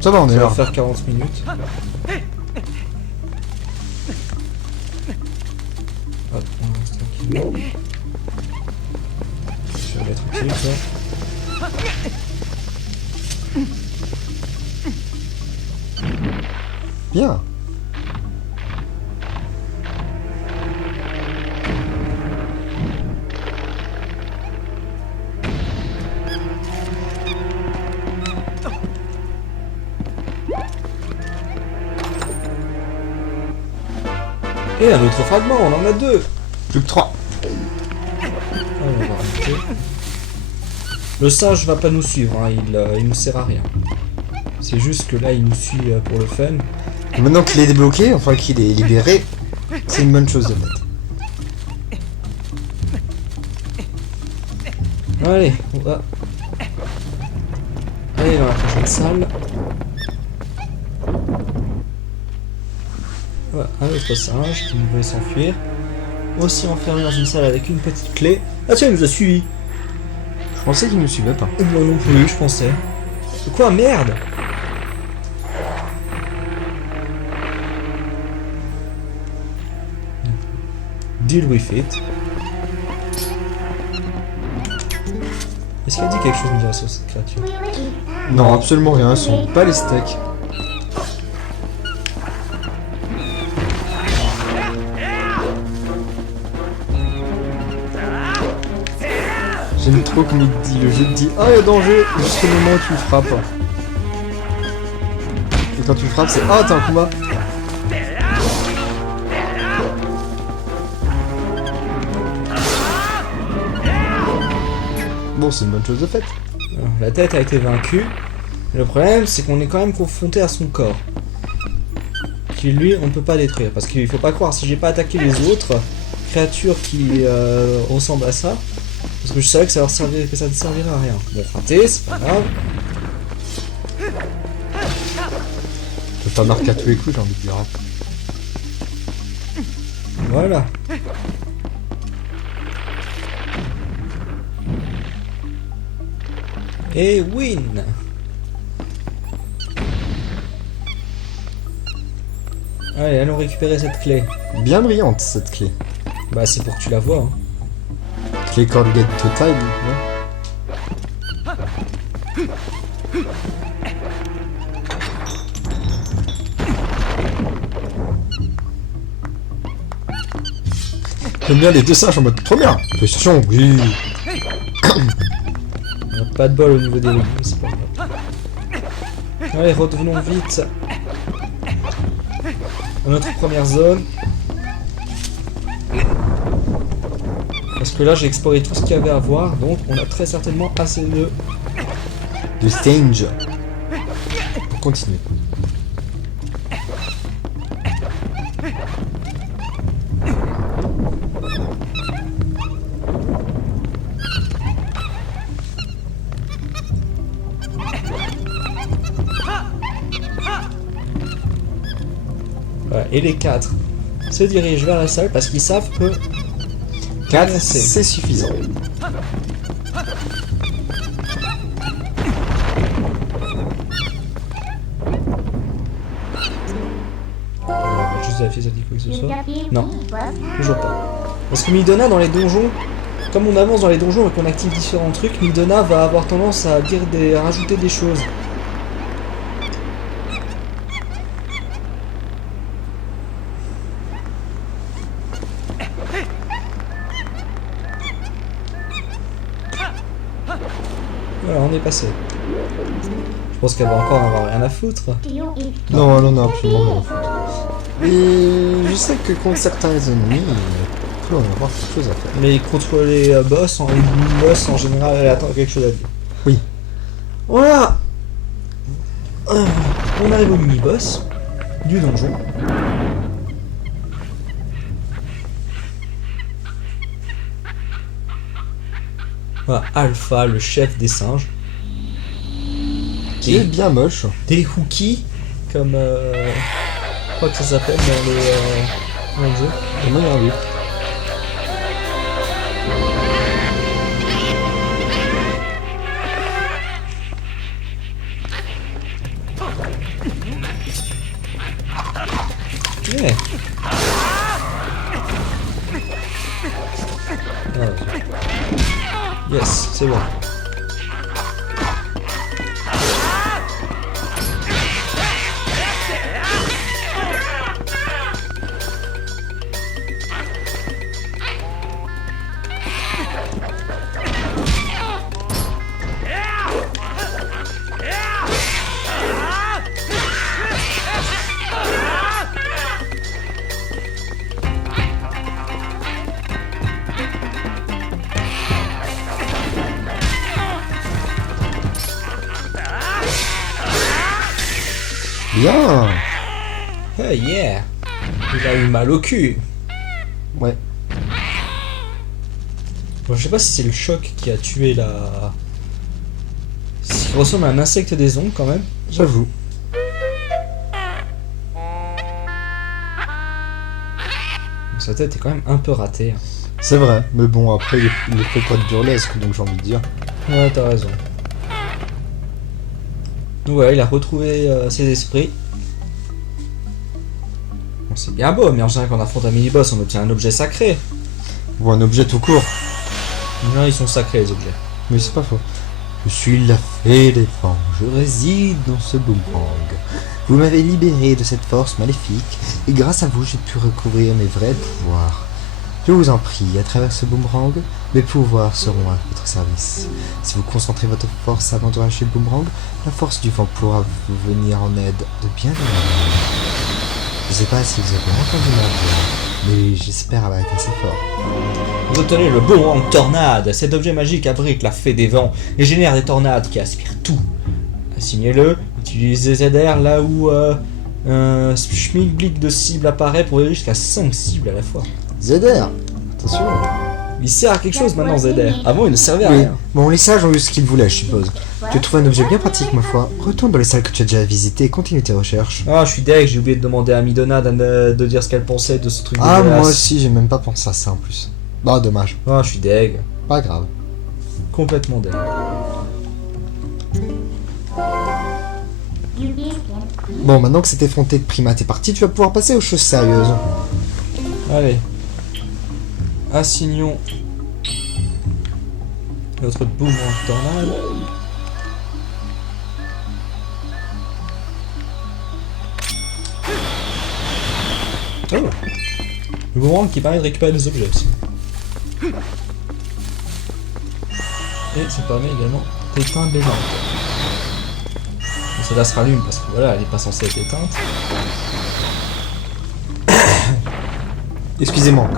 Ça va, on est Ça va là. faire 40 minutes. Hop, on reste tranquillement. Je vais mettre tranquille, ça. Bien. Et un autre fragment, on en a 2. Plus que 3. On va arrêter. Le singe va pas nous suivre, hein, il nous sert à rien. C'est juste que là, il nous suit pour le fun. Et maintenant qu'il est débloqué, enfin qu'il est libéré, c'est une bonne chose de fait. Allez, on va aller dans la prochaine salle. Voilà, un autre singe qui voulait s'enfuir. Aussi enfermé dans une salle avec une petite clé. Ah tiens, il nous a suivis. Je pensais qu'il ne me suivait pas. Moi non plus, je pensais. Quoi, merde? Deal with it. Est-ce qu'il a dit quelque chose de bien sur cette créature? Non, absolument rien, ce sont pas les steaks. J'aime trop comme il dit, le jeu te dit « Ah, il y a danger !» jusqu'au moment où tu le frappes. Et quand tu le frappes, c'est « Ah, t'as un combat !» Bon, c'est une bonne chose de faite. Alors, la tête a été vaincue. Le problème, c'est qu'on est quand même confronté à son corps. Qui, lui, on ne peut pas détruire. Parce qu'il faut pas croire, si j'ai pas attaqué les autres créatures qui ressemblent à ça, parce que je savais que ça ne servirait à rien. Bon, raté, c'est pas grave. Je t'en marque à tous les coups, j'ai envie de dire. Voilà. Et win. Allez, allons récupérer cette clé. Bien brillante, cette clé. Bah, c'est pour que tu la vois. Hein. Clé Corrugate Total, ouais. J'aime bien les deux singes en mode première question, oui. On n'a pas de bol au niveau des rubis, c'est pas grave. Allez, revenons vite dans notre première zone. Parce que là, j'ai exploré tout ce qu'il y avait à voir, donc on a très certainement assez de... De stage. Pour continuer. Voilà, et les 4 se dirigent vers la salle parce qu'ils savent que 4, c'est suffisant. Juste vérifier ça dit quoi que ce soit. Non, toujours pas. Parce que Midona dans les donjons, comme on avance dans les donjons et qu'on active différents trucs, Midona va avoir tendance à à rajouter des choses. Voilà, on est passé. Je pense qu'elle va encore en avoir rien à foutre. Non, elle en a absolument rien à foutre. Et je sais que contre certains ennemis, il peut en avoir quelque chose à faire. Mais contre les boss, les mini-boss en général, elle attend quelque chose à dire. Oui. Voilà. On arrive au mini-boss du donjon. Voilà, Alpha, le chef des singes. Qui est bien moche. Des hookies, comme... je crois que ça s'appelle dans le jeu. Et moi, il y a un but. Yeah. Yes, c'est bon. Bien. Hey, yeah. Il a eu mal au cul. Ouais. Bon, je sais pas si c'est le choc qui a tué la... Il ressemble à un insecte des ondes quand même. J'avoue. Sa tête est quand même un peu ratée. C'est vrai. Mais bon, après, il est fait pour être burlesque, donc j'ai envie de dire. Ouais, t'as raison. Donc voilà, il a retrouvé ses esprits. Bon, c'est bien beau, mais en général, quand on affronte un mini-boss, on obtient un objet sacré. Ou un objet tout court. Non, ils sont sacrés, les objets. Mais c'est pas faux. Je suis la fée des vents, je réside dans ce boomerang. Vous m'avez libéré de cette force maléfique, et grâce à vous, j'ai pu recouvrir mes vrais pouvoirs. Je vous en prie, à travers ce boomerang, mes pouvoirs seront à votre service. Si vous concentrez votre force avant de lâcher le boomerang, la force du vent pourra vous venir en aide de bien des manières. Je sais pas si vous avez entendu ma voix, mais j'espère avoir été assez fort. Vous obtenez le boomerang tornade. Cet objet magique abrite la fée des vents et génère des tornades qui aspirent tout. Assignez-le, utilisez ZR là où un schmilblick de cible apparaît pour virer jusqu'à 5 cibles à la fois. ZR, attention. Il sert à quelque chose maintenant, ZR. Avant, il ne servait à Oui. rien. Bon, les sages ont eu ce qu'ils voulaient, je suppose. Tu as trouvé un objet bien pratique, ma foi. Retourne dans les salles que tu as déjà visitées et continue tes recherches. Ah, je suis deg, j'ai oublié de demander à Midona de dire ce qu'elle pensait de ce truc Ah, dégueulasse. moi aussi, j'ai même pas pensé à ça en plus. Bah, dommage. Ah, je suis deg. Pas grave. Complètement deg. Bon, maintenant que cet effronté de primate est parti, tu vas pouvoir passer aux choses sérieuses. Allez. Assignons notre boomerang tornade. Oh. Le boomerang qui permet de récupérer des objets aussi. Et ça permet également d'éteindre les lampes. Et cela se rallume parce que voilà, elle n'est pas censée être éteinte. Excusez-moi.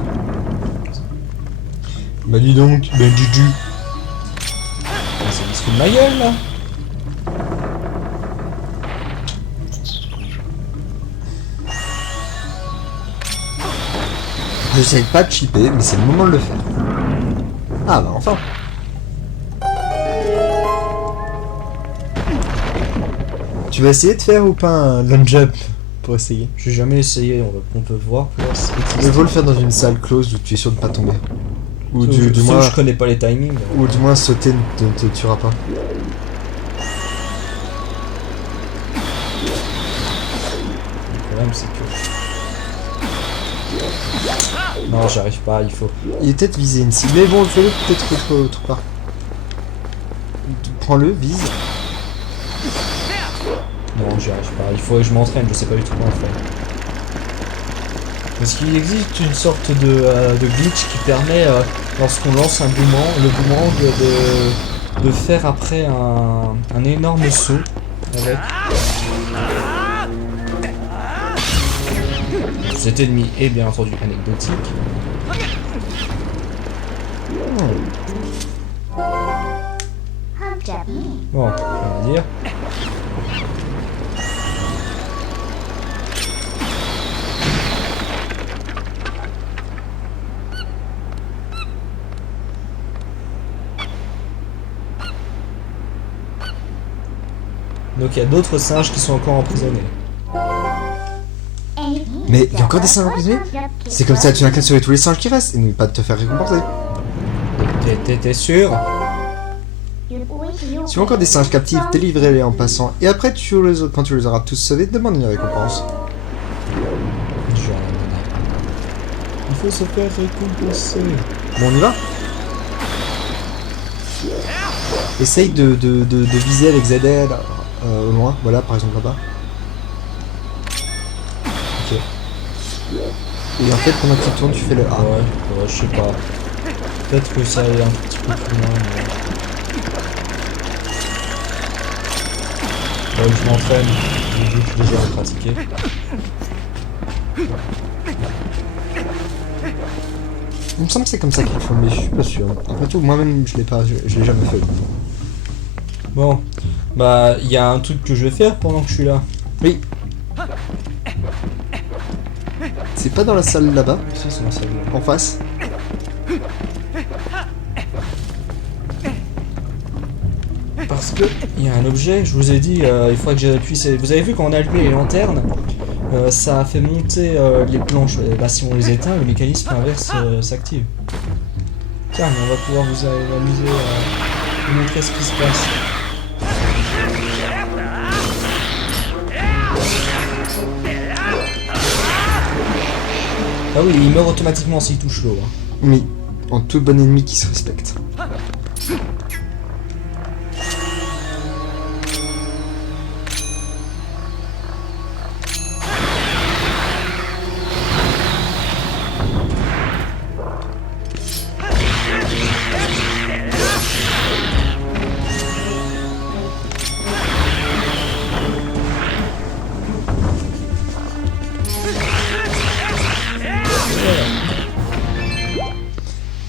Bah dis donc, ben Juju. Ah, ça se fout de ma gueule là. J'essaie pas de chipper, mais c'est le moment de le faire. Ah bah enfin. Tu vas essayer de faire ou pas un lunge up pour essayer? J'ai jamais essayé, on peut voir. Il faut le faire dans une salle close où tu es sûr de pas tomber. Ou Sauf du moins, je connais pas les timings. ou du moins sauter ne te tuera pas. Le problème c'est que... Non, j'arrive pas, il faut... Il est peut-être visé une cible, mais bon, fais-le peut-être autre part. Prends-le, vise. Non, j'y arrive pas, il faut que je m'entraîne, je sais pas du tout comment faire. Parce qu'il existe une sorte de glitch qui permet, lorsqu'on lance un boomerang, le boomerang de faire après un énorme saut avec... Cet ennemi est bien entendu anecdotique. Bon, on va dire. Donc il y a d'autres singes qui sont encore emprisonnés. Mais il y a encore des singes emprisonnés? C'est comme ça, tu n'as qu'à tuer tous les singes qui restent et ne pas te faire récompenser. T'es sûr? Si tu as encore des singes captifs, délivre-les en passant. Et après, quand tu les auras tous sauvés, demande une récompense. Il faut se faire récompenser. Bon, on y va? Essaye de viser avec ZL au loin. Voilà, par exemple là-bas. Ok. Et en fait, pendant que tu tournes, tu fais le A. Ouais, je sais pas. Peut-être que ça aille un petit peu plus loin. Mais... je m'entraîne. Vu que j'ai déjà pratiqué. Il me semble que c'est comme ça qu'il faut, mais je suis pas sûr. Après tout, moi-même, je l'ai jamais fait. Bon, bah, il y a un truc que je vais faire pendant que je suis là. Oui. C'est pas dans la salle là-bas, Si, c'est dans celle là. en face. Parce que il y a un objet, je vous ai dit, il faudrait que j'appuie. Vous avez vu quand on a allumé les lanternes, ça a fait monter les planches. Là, si on les éteint, le mécanisme inverse s'active. Tiens, mais on va pouvoir vous amuser à vous montrer ce qui se passe. Ah oui, il meurt automatiquement s'il touche l'eau. Hein. Oui, en tout bon ennemi qui se respecte.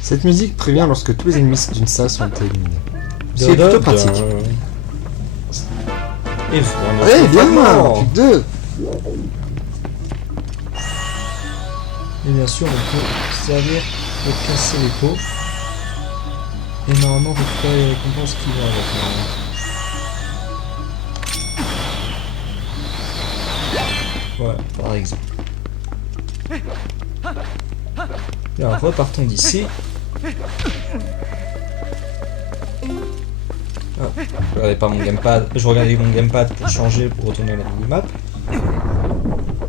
Cette musique prévient lorsque tous les ennemis d'une salle sont éliminés. C'est plutôt pratique. Et Eh bien, plus que deux. Et bien sûr, on peut servir de casser les pots. Et normalement, récupérer les récompenses qui vont avec. Voilà, par exemple. Alors, repartons d'ici. Ah, je regardais pas mon gamepad. Je regardais mon gamepad pour changer, pour retourner à la minimap.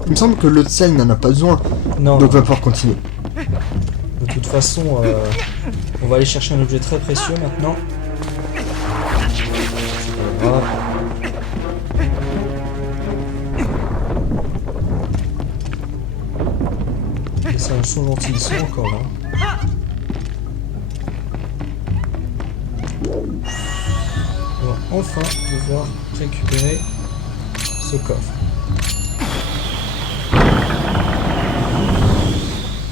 Il me semble que l'autre salle n'en a pas besoin, Non, donc va pouvoir continuer. de toute façon, on va aller chercher un objet très précieux maintenant. C'est pas grave. Les singes sont gentils, ils sont encore là. On va enfin pouvoir récupérer ce coffre.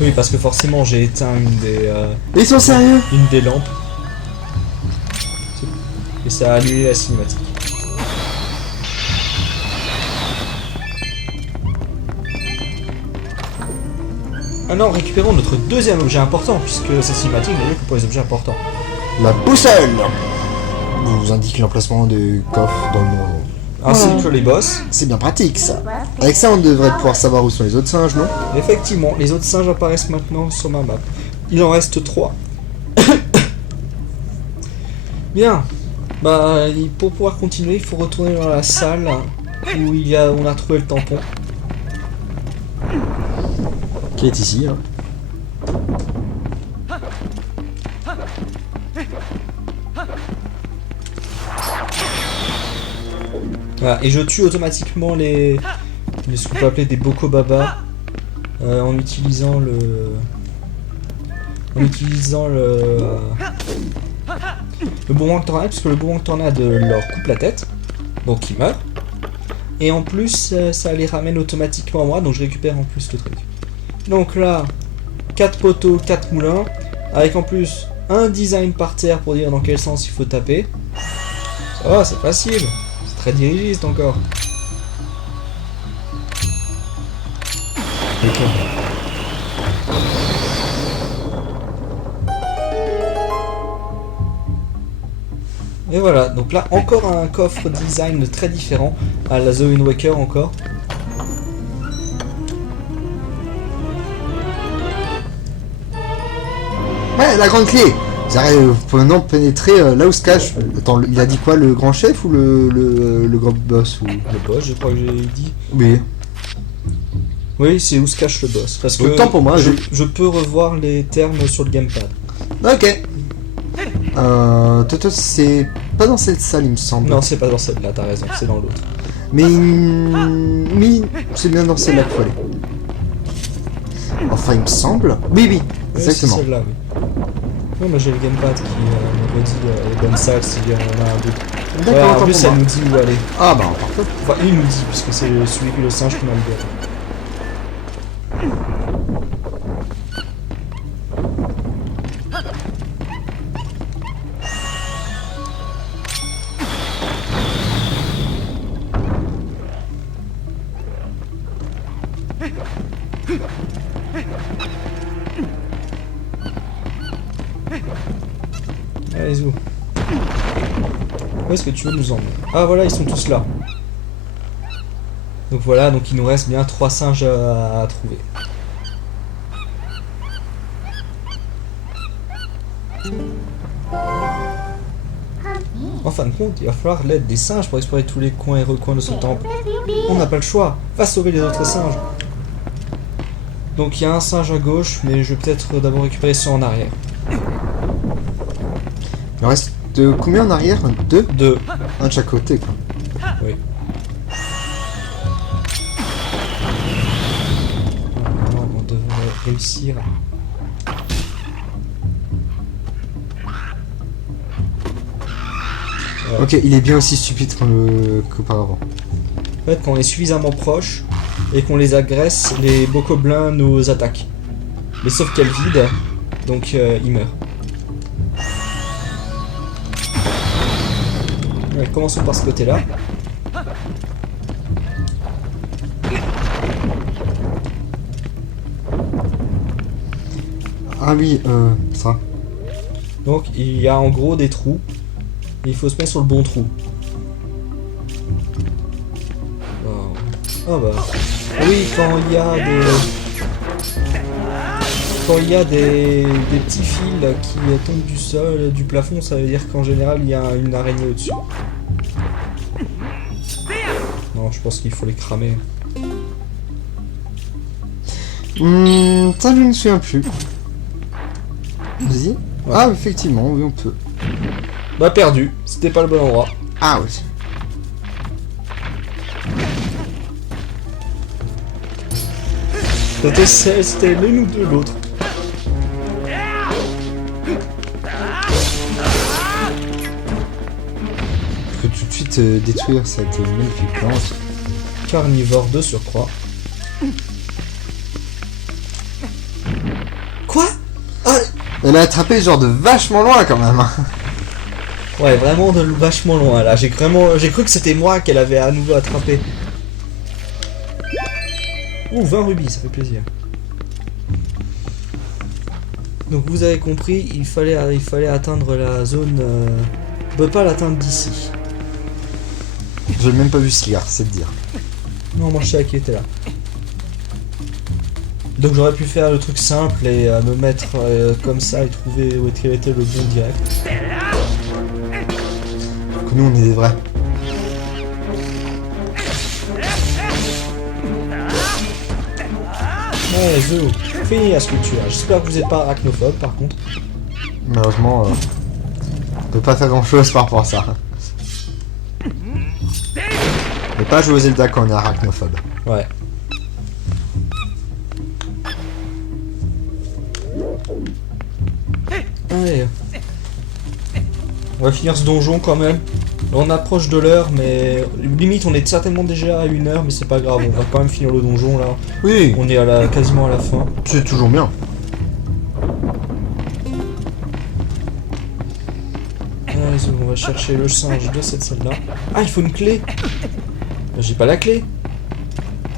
Oui, parce que forcément j'ai éteint Ils sont sérieux? une des lampes. Et ça a annulé la cinématique. Maintenant, récupérons notre deuxième objet important, puisque cette cinématique n'est que pour les objets importants. La boussole vous indique l'emplacement du coffre dans le donjon. Ainsi que les boss. C'est bien pratique ça. Avec ça, on devrait pouvoir savoir où sont les autres singes, non? Effectivement, les autres singes apparaissent maintenant sur ma map. Il en reste 3. Bien. Bah, pour pouvoir continuer, il faut retourner dans la salle où on a trouvé le tampon. Qui est ici, hein. Voilà, et je tue automatiquement ce qu'on peut appeler des Bokobaba en utilisant le boomerang tornade, puisque le boomerang tornade leur coupe la tête, donc ils meurent. Et en plus, ça les ramène automatiquement à moi, donc je récupère en plus le truc. Donc là, 4 poteaux, 4 moulins, avec en plus un design par terre pour dire dans quel sens il faut taper. Ça va, c'est facile. C'est très dirigiste encore. Et voilà, donc là encore un coffre design très différent à la The Wind Waker encore. Ouais, la grande clé. Vous pouvez maintenant pénétrer là où se cache. Attends, il a dit quoi, le grand chef ou le grand boss ou... Le boss, je crois que j'ai dit. Oui. Oui, c'est où se cache le boss. Parce que Autant pour moi, je peux revoir les termes sur le gamepad. Ok. Toto, c'est pas dans cette salle, il me semble. Non, c'est pas dans celle-là, t'as raison, c'est dans l'autre. Mais c'est bien dans celle-là qu'il faut aller. Enfin, il me semble. Oui, oui, Oui, exactement. c'est celle-là, oui. Non, mais j'ai le gamepad qui me redit les bonnes salles s'il y en a un d'autre. D'accord, Ouais, en autant plus, pour ça moi. nous dit où aller. Ah bah, parfait. Enfin, il nous dit, puisque c'est celui que le singe qui m'a libéré. Allez, où est-ce que tu veux nous emmener? Ah voilà, ils sont tous là. Donc voilà, donc il nous reste bien 3 singes à trouver. En fin de compte, il va falloir l'aide des singes pour explorer tous les coins et recoins de ce temple. On n'a pas le choix, va sauver les autres singes. Donc il y a un singe à gauche, mais je vais peut-être d'abord récupérer ceux en arrière. Il en reste combien en arrière? Deux? 2. Un de chaque côté, quoi. Oui. Normalement, on devrait réussir. Ouais. Ok, il est bien aussi stupide qu'auparavant. En fait, quand on est suffisamment proche et qu'on les agresse, les bokoblins nous attaquent. Mais sauf qu'elles vident, donc ils meurent. Ouais, commençons par ce côté-là. Ah oui, ça. Donc il y a en gros des trous. Et il faut se mettre sur le bon trou. Wow. Ah bah. Oui, quand il y a des... Quand il y a des petits fils qui tombent du sol, du plafond, ça veut dire qu'en général il y a une araignée au-dessus. Non, je pense qu'il faut les cramer. Ça, je ne me souviens plus. Vas-y. Ouais. Ah, effectivement, oui, on peut. Bah perdu, c'était pas le bon endroit. Ah oui. C'était l'une ou de l'autre. Je peux tout de suite détruire cette magnifique plante. Carnivore de surcroît. Quoi? Ah, Elle a attrapé genre de vachement loin quand même. ouais, vraiment de vachement loin là. J'ai cru que c'était moi qu'elle avait à nouveau attrapé. Ouh, 20 rubis, ça fait plaisir. Donc vous avez compris, il fallait atteindre la zone... On peut pas l'atteindre d'ici. J'ai même pas vu ce lire, c'est de dire. Non, moi je savais qui était là. Donc j'aurais pu faire le truc simple et me mettre comme ça et trouver où était le bon direct. Que nous on est des vrais. Ouais, Zo, fini la sculpture. J'espère que vous n'êtes pas arachnophobe par contre. Malheureusement, on peut pas faire grand chose par rapport à ça. Mais pas jouer au Zelda quand on est arachnophobe. Ouais. Allez. On va finir ce donjon quand même. On approche de l'heure, mais limite on est certainement déjà à 1 heure, mais c'est pas grave, on va quand même finir le donjon là. Oui, On est quasiment à la fin. c'est toujours bien. Allez, on va chercher le singe de cette salle là. Ah, il faut une clé. J'ai pas la clé.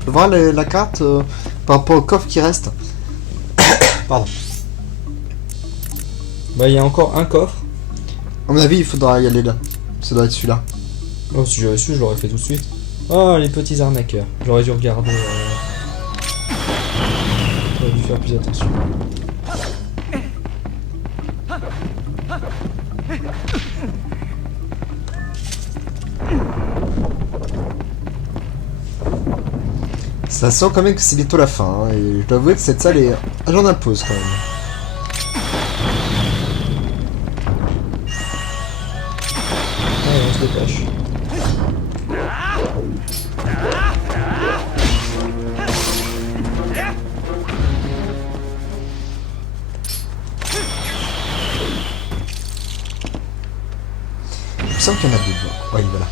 Tu vois la carte par rapport au coffre qui reste. Pardon. Bah il y a encore un coffre. À mon avis, il faudra y aller là. Ça doit être celui-là. Oh, si j'avais su, je l'aurais fait tout de suite. Oh, les petits arnaqueurs. J'aurais dû regarder. J'aurais dû faire plus attention. Ça sent quand même que c'est bientôt la fin, hein, et je dois avouer que cette salle est... j'en impose quand même. Allez, on se dépêche. Il me semble qu'il y en a deux dedans. Ouais, voilà.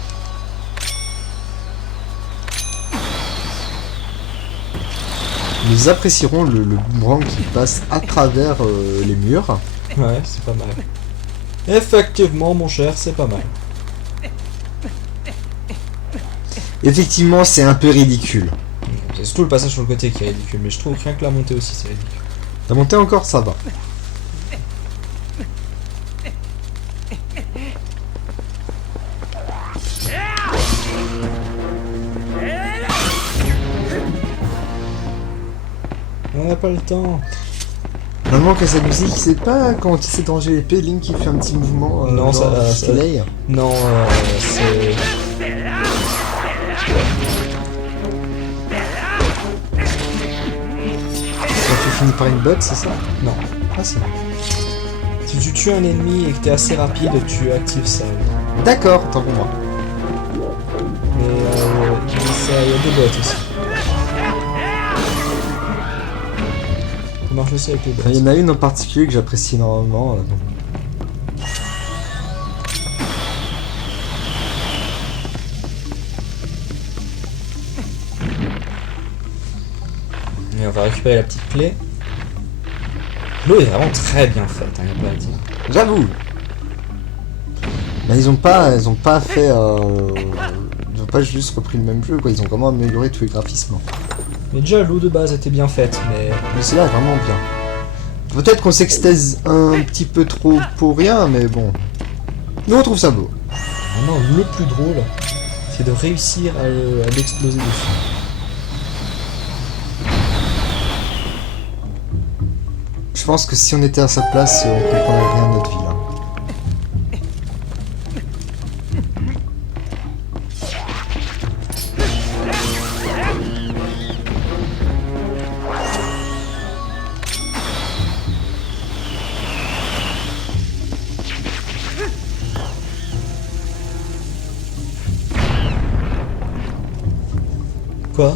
Nous apprécierons le boomerang qui passe à travers les murs. Ouais, c'est pas mal. Effectivement, mon cher, c'est pas mal. Effectivement, c'est un peu ridicule. C'est surtout le passage sur le côté qui est ridicule, mais je trouve rien que la montée aussi, c'est ridicule. La montée encore, ça va. On n'a pas le temps. Normalement, que cette musique, c'est pas quand il s'est danger l'épée, Link qui fait un petit mouvement. Non, genre ça- soleil. Non, c'est... Ça fait finir par une botte, c'est ça? Non. Ah si. Si tu tues un ennemi et que t'es assez rapide, tu actives ça. Oui. D'accord, tant pour moi. Mais il y a des bots aussi. Ça marche aussi avec les bots. Enfin, il y en a une en particulier que j'apprécie énormément. Et on va récupérer la petite clé. L'eau est vraiment très bien faite, hein, y a pas à dire. J'avoue. Mais ils ont pas fait. Ils ont pas juste repris le même jeu, quoi. Ils ont vraiment amélioré tous les graphismes. Mais déjà, l'eau de base était bien faite, mais... Mais c'est là vraiment bien. Peut-être qu'on s'extase un petit peu trop pour rien, mais bon. Nous on trouve ça beau. Vraiment, le plus drôle, c'est de réussir à l'exploser dessus. Je pense que si on était à sa place, on comprendrait rien de notre vie là. Quoi?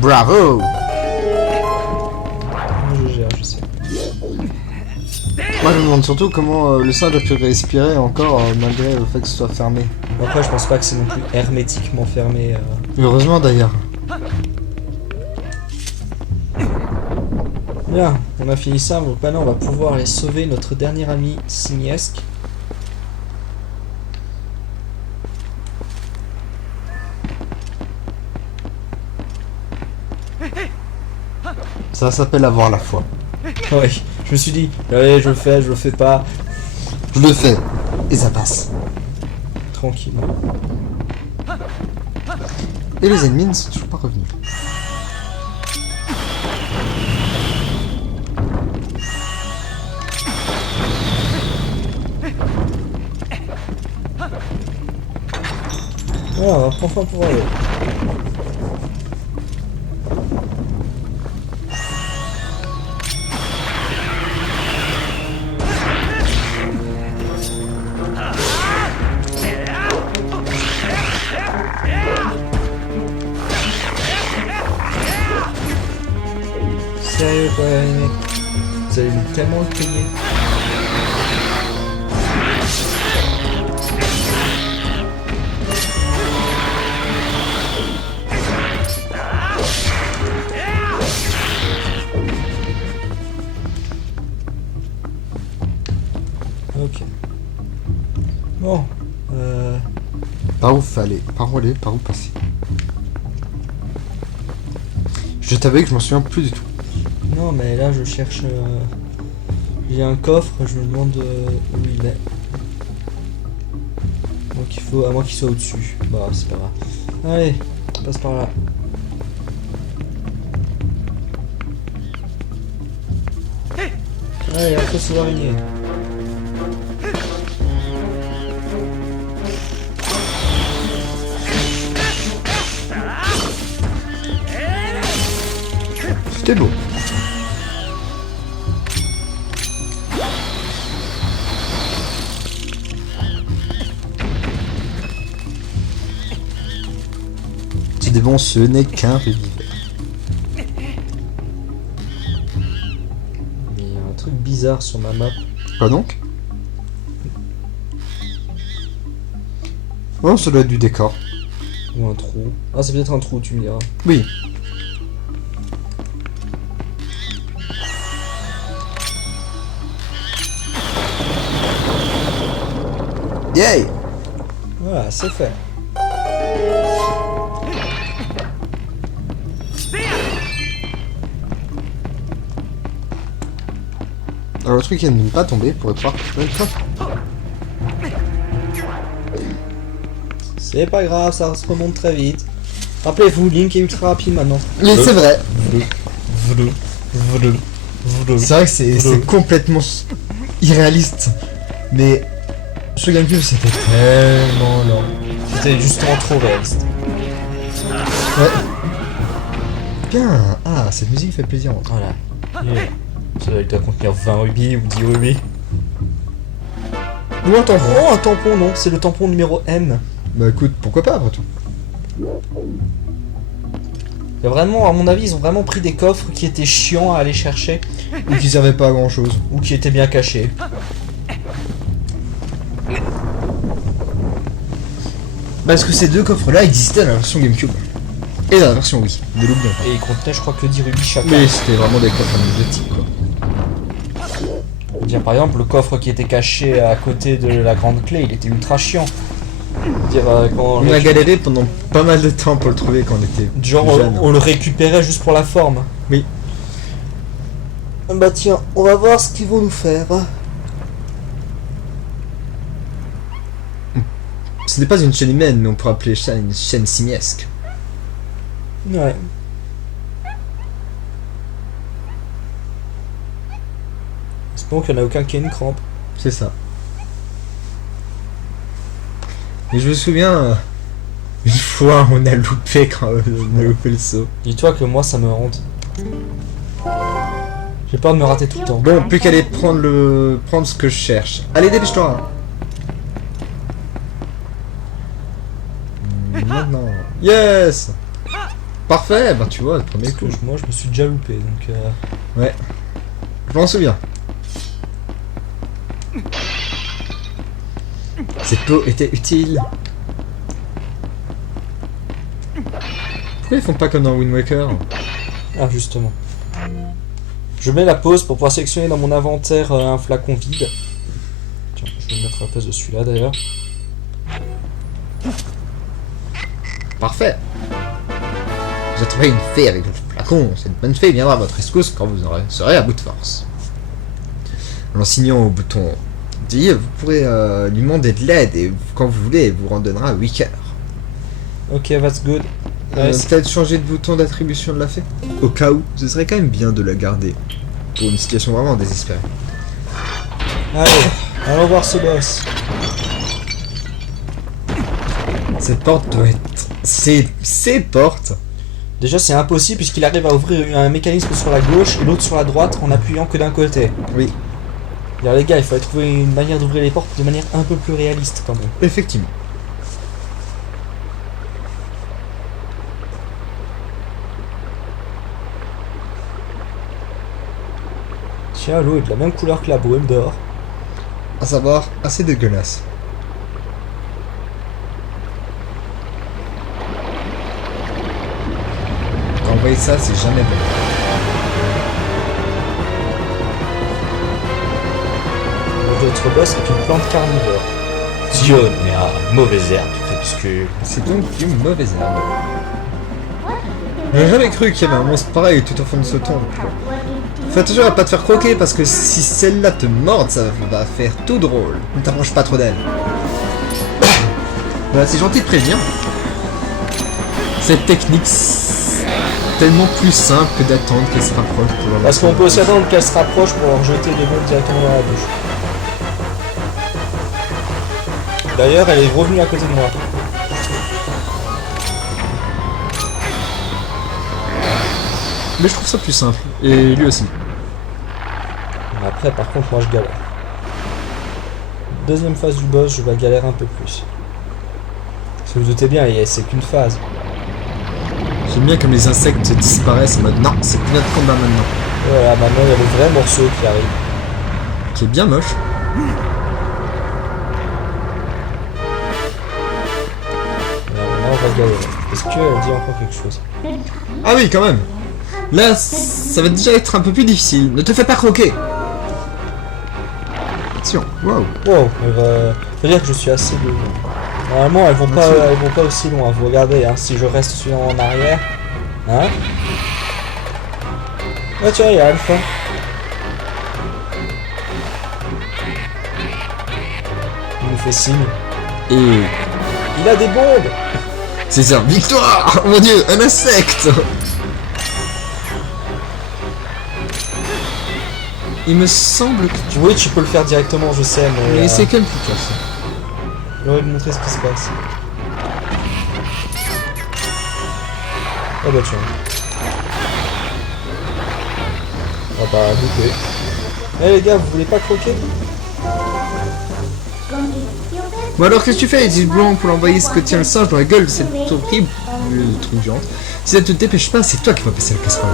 Bravo! Moi, je gère, je sais. Moi je me demande surtout comment le singe a pu respirer encore malgré le fait que ce soit fermé. Après, je pense pas que c'est non plus hermétiquement fermé. Heureusement d'ailleurs. Bien, on a fini ça, donc maintenant on va pouvoir aller sauver notre dernier ami simiesque. Ça s'appelle avoir la foi. Oui, je me suis dit, allez, je le fais pas, Je le fais. Et ça passe. tranquillement. Et les ennemis ne sont toujours pas revenus. Voilà, on va enfin pouvoir aller. Sérieux quoi les mecs, vous allez tellement le payer. Ok. Bon. Par où fallait? Par où aller? Par où passer? Je t'avoue que je m'en souviens plus du tout. Non mais là je cherche... Il y a un coffre, je me demande où il est. Donc Donc il faut, à moins qu'il soit au-dessus. Bah c'est pas grave. Allez, on passe par là. Allez, après sous l'araignée. C'était beau. C'est bon, ce n'est qu'un reviver. Mais il y a un truc bizarre sur ma map. Quoi donc? Oh, ça doit être du décor. Ou un trou. Ah, c'est peut-être un trou, tu me diras. Oui. Yay! Voilà, c'est fait. Alors le truc est de ne pas tomber pour être C'est pas grave, ça se remonte très vite. Rappelez-vous, Link est ultra rapide maintenant. Mais c'est vrai. C'est vrai que c'est complètement irréaliste. Mais sur GameCube c'était tellement lent. C'était justement trop réaliste. Ouais. Bien. Ah, cette musique fait plaisir. Voilà. Yeah. Ça doit contenir 20 rubis ou 10 rubis. Ou un tampon. Oh, un tampon, non, c'est le tampon numéro M. Bah écoute, pourquoi pas après tout. Il y a vraiment, à mon avis, ils ont vraiment pris des coffres qui étaient chiants à aller chercher. Ou qui servaient pas à grand chose. Ou qui étaient bien cachés. Parce que ces deux coffres-là existaient dans la version GameCube. Et dans la version Wii, ne l'oublions pas. Et ils contenaient, je crois, que 10 rubis chacun. Mais c'était vraiment des coffres anecdotiques quoi. Dire, par exemple, le coffre qui était caché à côté de la grande clé, il était ultra chiant. Dire, quand On a galéré pendant pas mal de temps pour le trouver quand on était genre, plus jeune. on le récupérait juste pour la forme. Oui. Bah tiens, on va voir ce qu'ils vont nous faire. Ce n'est pas une chaîne humaine, mais on pourrait appeler ça une chaîne simiesque. Ouais. Espérons qu'il n'y en a aucun qui ait une crampe. C'est ça. Mais je me souviens, une fois on a loupé quand on a loupé le saut. Dis-toi que moi ça me hante. J'ai peur de me rater tout le temps. Bon, plus qu'à aller prendre ce que je cherche. Allez, dépêche-toi. Maintenant. Yes. Parfait, bah tu vois, le premier Parce que coup. moi je me suis déjà loupé donc Ouais. Je m'en souviens. Cette peau était utile. Pourquoi ils font pas comme dans Wind Waker? Ah justement. Je mets la pause pour pouvoir sélectionner dans mon inventaire un flacon vide. Tiens, je vais le mettre à la place de celui-là d'ailleurs. Parfait. J'ai trouvé une fée avec le flacon. Cette bonne fée viendra à votre rescousse quand vous serez à bout de force. En signant au bouton D, vous pourrez lui demander de l'aide et quand vous voulez, elle vous en donnera 8 cœurs. Ok, that's good. Ouais, Peut-être changer de bouton d'attribution de la fée. Au cas où, ce serait quand même bien de la garder. Pour une situation vraiment désespérée. allez, allons voir ce boss. Cette porte doit être... Ces portes. Déjà c'est impossible puisqu'il arrive à ouvrir un mécanisme sur la gauche et l'autre sur la droite en appuyant que d'un côté. Oui, Alors les gars, il fallait trouver une manière d'ouvrir les portes de manière un peu plus réaliste quand même. effectivement. Tiens, l'eau est de la même couleur que la brume dehors. À savoir, assez dégueulasse. Quand vous voyez ça, c'est jamais bon. Notre boss est une plante carnivore. Dion est un mauvais herbe du crépuscule. C'est donc une mauvaise herbe. J'aurais jamais cru qu'il y avait un monstre pareil tout au fond de ce tombe. Fais attention à pas te faire croquer parce que si celle-là te morde, ça va faire tout drôle. Ne t'approche pas trop d'elle. Voilà, c'est gentil de prévenir. Cette technique, tellement plus simple que d'attendre qu'elle se rapproche pour leur Parce qu'on peut aussi attendre qu'elle se rapproche pour leur jeter des bombes directement dans la bouche. D'ailleurs, elle est revenue à côté de moi. Mais je trouve ça plus simple. Et lui aussi. Après, par contre, moi je galère. Deuxième phase du boss, je vais galérer un peu plus. Parce que vous doutez bien, c'est qu'une phase. J'aime bien comme les insectes disparaissent en mode non, c'est plus notre combat maintenant. Voilà, maintenant il y a le vrai morceau qui arrive. Qui est bien moche. Maintenant on va galérer. Est-ce qu'elle dit encore quelque chose? Ah oui, quand même. Là, ça va déjà être un peu plus difficile. Ne te fais pas croquer. Attention, waouh. Wow, faut dire que je suis assez loin. Normalement elles vont pas aussi loin. Vous regardez, hein, si je reste en arrière. Hein? Ah tiens, il y a Alpha. Il nous fait signe. Et Il a des bombes! c'est ça, victoire. Oh mon dieu, un insecte. Il me semble que Oui, tu peux le faire directement, je sais, mais... mais c'est quel plus tard, ça. J'aurais de montrer ce qui se passe. Oh bah tiens. On va pas goûter. Eh les gars, vous voulez pas croquer? Bon alors qu'est-ce que tu fais? Dis blanc pour l'envoyer ce que tient le singe dans la gueule de cette horrible truc géante. Si ça te dépêche pas, c'est toi qui vas passer la casserole.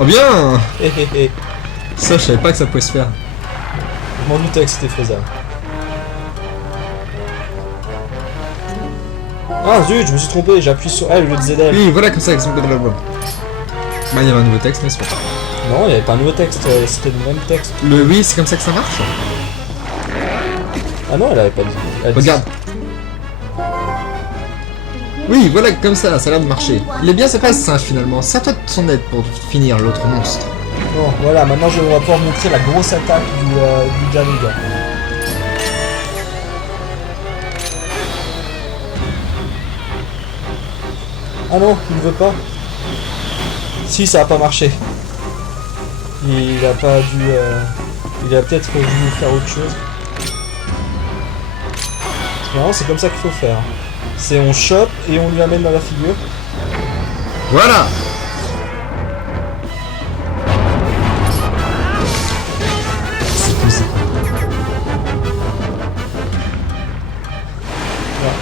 Oh bien. Hé hé hé. Ça, je savais pas que ça pouvait se faire. Je m'en doutais que c'était faisable. Ah zut, je me suis trompé, j'ai appuyé sur L au lieu de ZL. Oui, voilà comme ça avec son code de l'album. Bah, il y avait un nouveau texte, mais c'est pas grave. Non, il n'y avait pas un nouveau texte, c'était le même texte. Le oui, c'est comme ça que ça marche. Ah non, elle avait pas dit. Elle dit- Regarde. Oui, voilà, comme ça a l'air de marcher. Il est bien sympa ce singe finalement. C'est à toi de son aide pour finir l'autre monstre. Bon, voilà, maintenant on va pouvoir montrer la grosse attaque du dernier gars. Ah non, il ne veut pas. Si, ça a pas marché. Il a pas dû... il a peut-être voulu faire autre chose. Non, c'est comme ça qu'il faut faire. C'est on chope et on lui amène dans la figure. Voilà. C'est comme ça.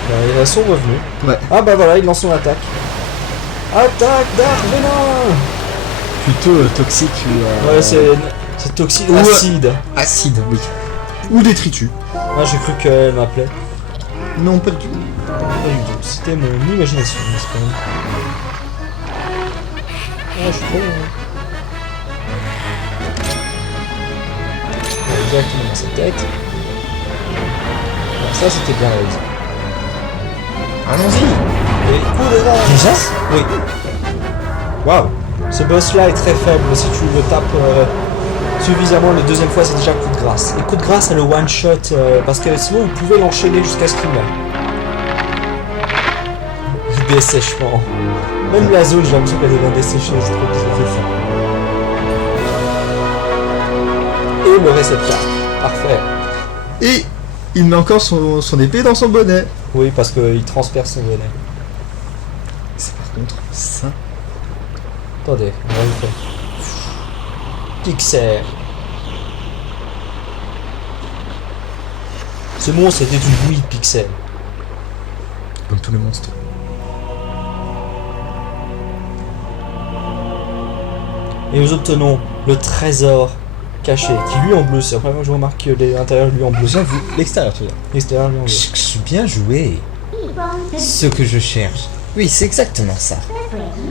Voilà, ils sont revenus. Ouais. Ah bah voilà, il lance son attaque. Attaque Dark Venom. Plutôt toxique ou... Ouais, c'est toxique, Ou, acide. acide, oui. Ou détritus. Moi j'ai cru qu'elle m'appelait. Non, pas du tout. Pas du tout. C'était mon imagination, n'est-ce pas? Ah, je suis trop loin. Ouais, directement dans sa tête. Alors ça c'était bien réussi. Allons-y. Et coup de grâce. Déjà? Oui. Waouh. Ce boss là est très faible. Si tu le tapes suffisamment la deuxième fois, c'est déjà coup de grâce. Et coup de grâce, c'est le one shot parce que sinon vous pouvez l'enchaîner jusqu'à ce qu'il meure. Dessèchement. Même la zone, j'ai l'impression qu'elle devient desséchée, c'est trop bizarre. Et le réceptacle. Parfait. Et il met encore son épée dans son bonnet. Oui, parce qu'il transperce son bonnet. C'est par contre ça. Attendez, on va le faire. Pixel. Ce monstre était une bouillie de pixels. Comme tous les monstres. Et nous obtenons le trésor caché, qui lui en bleu. C'est la première fois que je remarque que l'intérieur lui en bleu. J'avoue, l'extérieur tu vois. L'extérieur lui en bleu. Bien joué. Ce que je cherche. Oui, c'est exactement ça.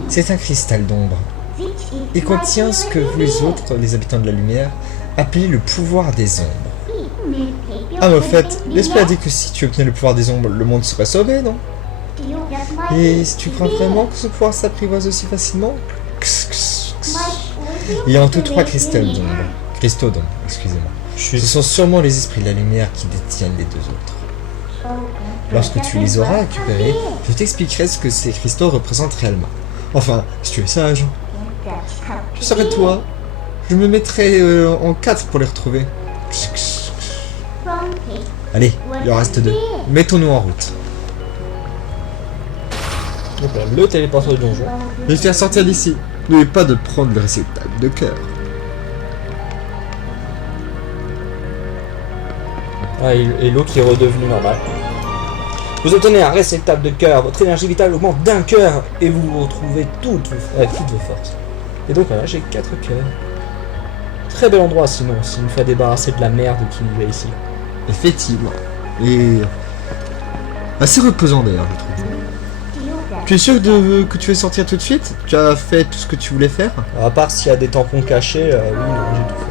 C'est un cristal d'ombre. Il contient ce que vous les autres, les habitants de la lumière, appelez le pouvoir des ombres. Ah mais au fait, l'esprit a dit que si tu obtenais le pouvoir des ombres, le monde serait sauvé, non? Et si tu crois vraiment que ce pouvoir s'apprivoise aussi facilement? Il y a en tout 3 cristals d'ombre. cristaux donc, excusez-moi. Ce sont sûrement les esprits de la lumière qui détiennent les deux autres. Lorsque tu les auras récupérés, je t'expliquerai ce que ces cristaux représentent réellement. Enfin, si tu es sage. Je serai toi. Je me mettrai en 4 pour les retrouver. Allez, il en reste 2. Mettons-nous en route. Donc là, le téléporteur du donjon. Je vais te faire sortir d'ici. N'oubliez pas de prendre le réceptacle de cœur. Ah, et l'eau qui est redevenue normale. Vous obtenez un réceptacle de cœur, votre énergie vitale augmente d'un cœur et vous retrouvez toutes vos forces. Et donc voilà, j'ai 4 cœurs. Très bel endroit sinon, s'il me faut débarrasser de la merde qui nous est ici. Effectivement. Et assez reposant d'ailleurs, je trouve. Tu es sûr que tu veux sortir tout de suite? Tu as fait tout ce que tu voulais faire? À part s'il y a des tampons cachés, oui, non, j'ai tout fait.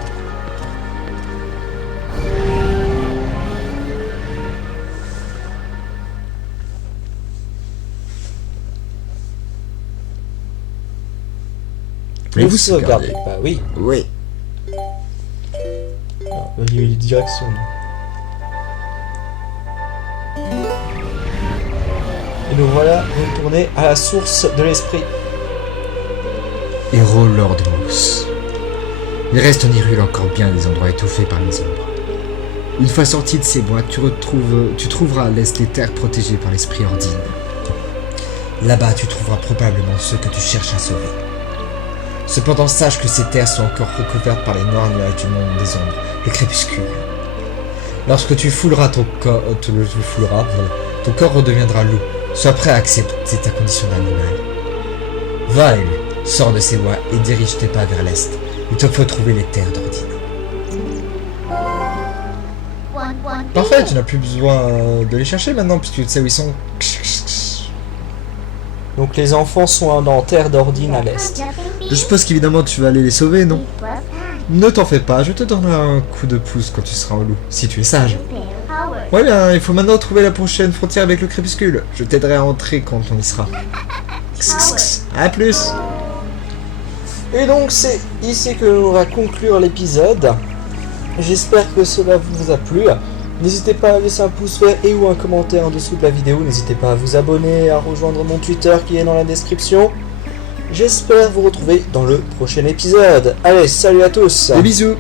Mais vous sauvegardez. sauvegardez. Bah oui. Oui. Il y a eu des directions. Et nous voilà retournés à la source de l'esprit. Héros Lord Moose. Il reste en Hyrule encore bien des endroits étouffés par les ombres. Une fois sorti de ces bois, tu trouveras à l'est les terres protégées par l'esprit Ordine. Là-bas, tu trouveras probablement ceux que tu cherches à sauver. Cependant, sache que ces terres sont encore recouvertes par les noirs nuages du monde des ombres, le crépuscule. Lorsque tu fouleras ton corps, ton corps redeviendra loup. Sois prêt à accepter ta condition d'animal. Va, élu, sors de ces bois et dirige tes pas vers l'est. Il te faut trouver les terres d'Ordine. Parfait, tu n'as plus besoin de les chercher maintenant, puisque tu sais où ils sont. Donc les enfants sont dans Terre d'Ordine à l'est. Je suppose qu'évidemment tu vas aller les sauver, non? Ne t'en fais pas, je te donnerai un coup de pouce quand tu seras en loup, si tu es sage. Ouais bien, il faut maintenant trouver la prochaine frontière avec le crépuscule. Je t'aiderai à entrer quand on y sera. A plus. Et donc c'est ici que l'on va conclure l'épisode. J'espère que cela vous a plu. N'hésitez pas à laisser un pouce vert et ou un commentaire en dessous de la vidéo. N'hésitez pas à vous abonner, à rejoindre mon Twitter qui est dans la description. J'espère vous retrouver dans le prochain épisode. Allez, salut à tous. Des bisous.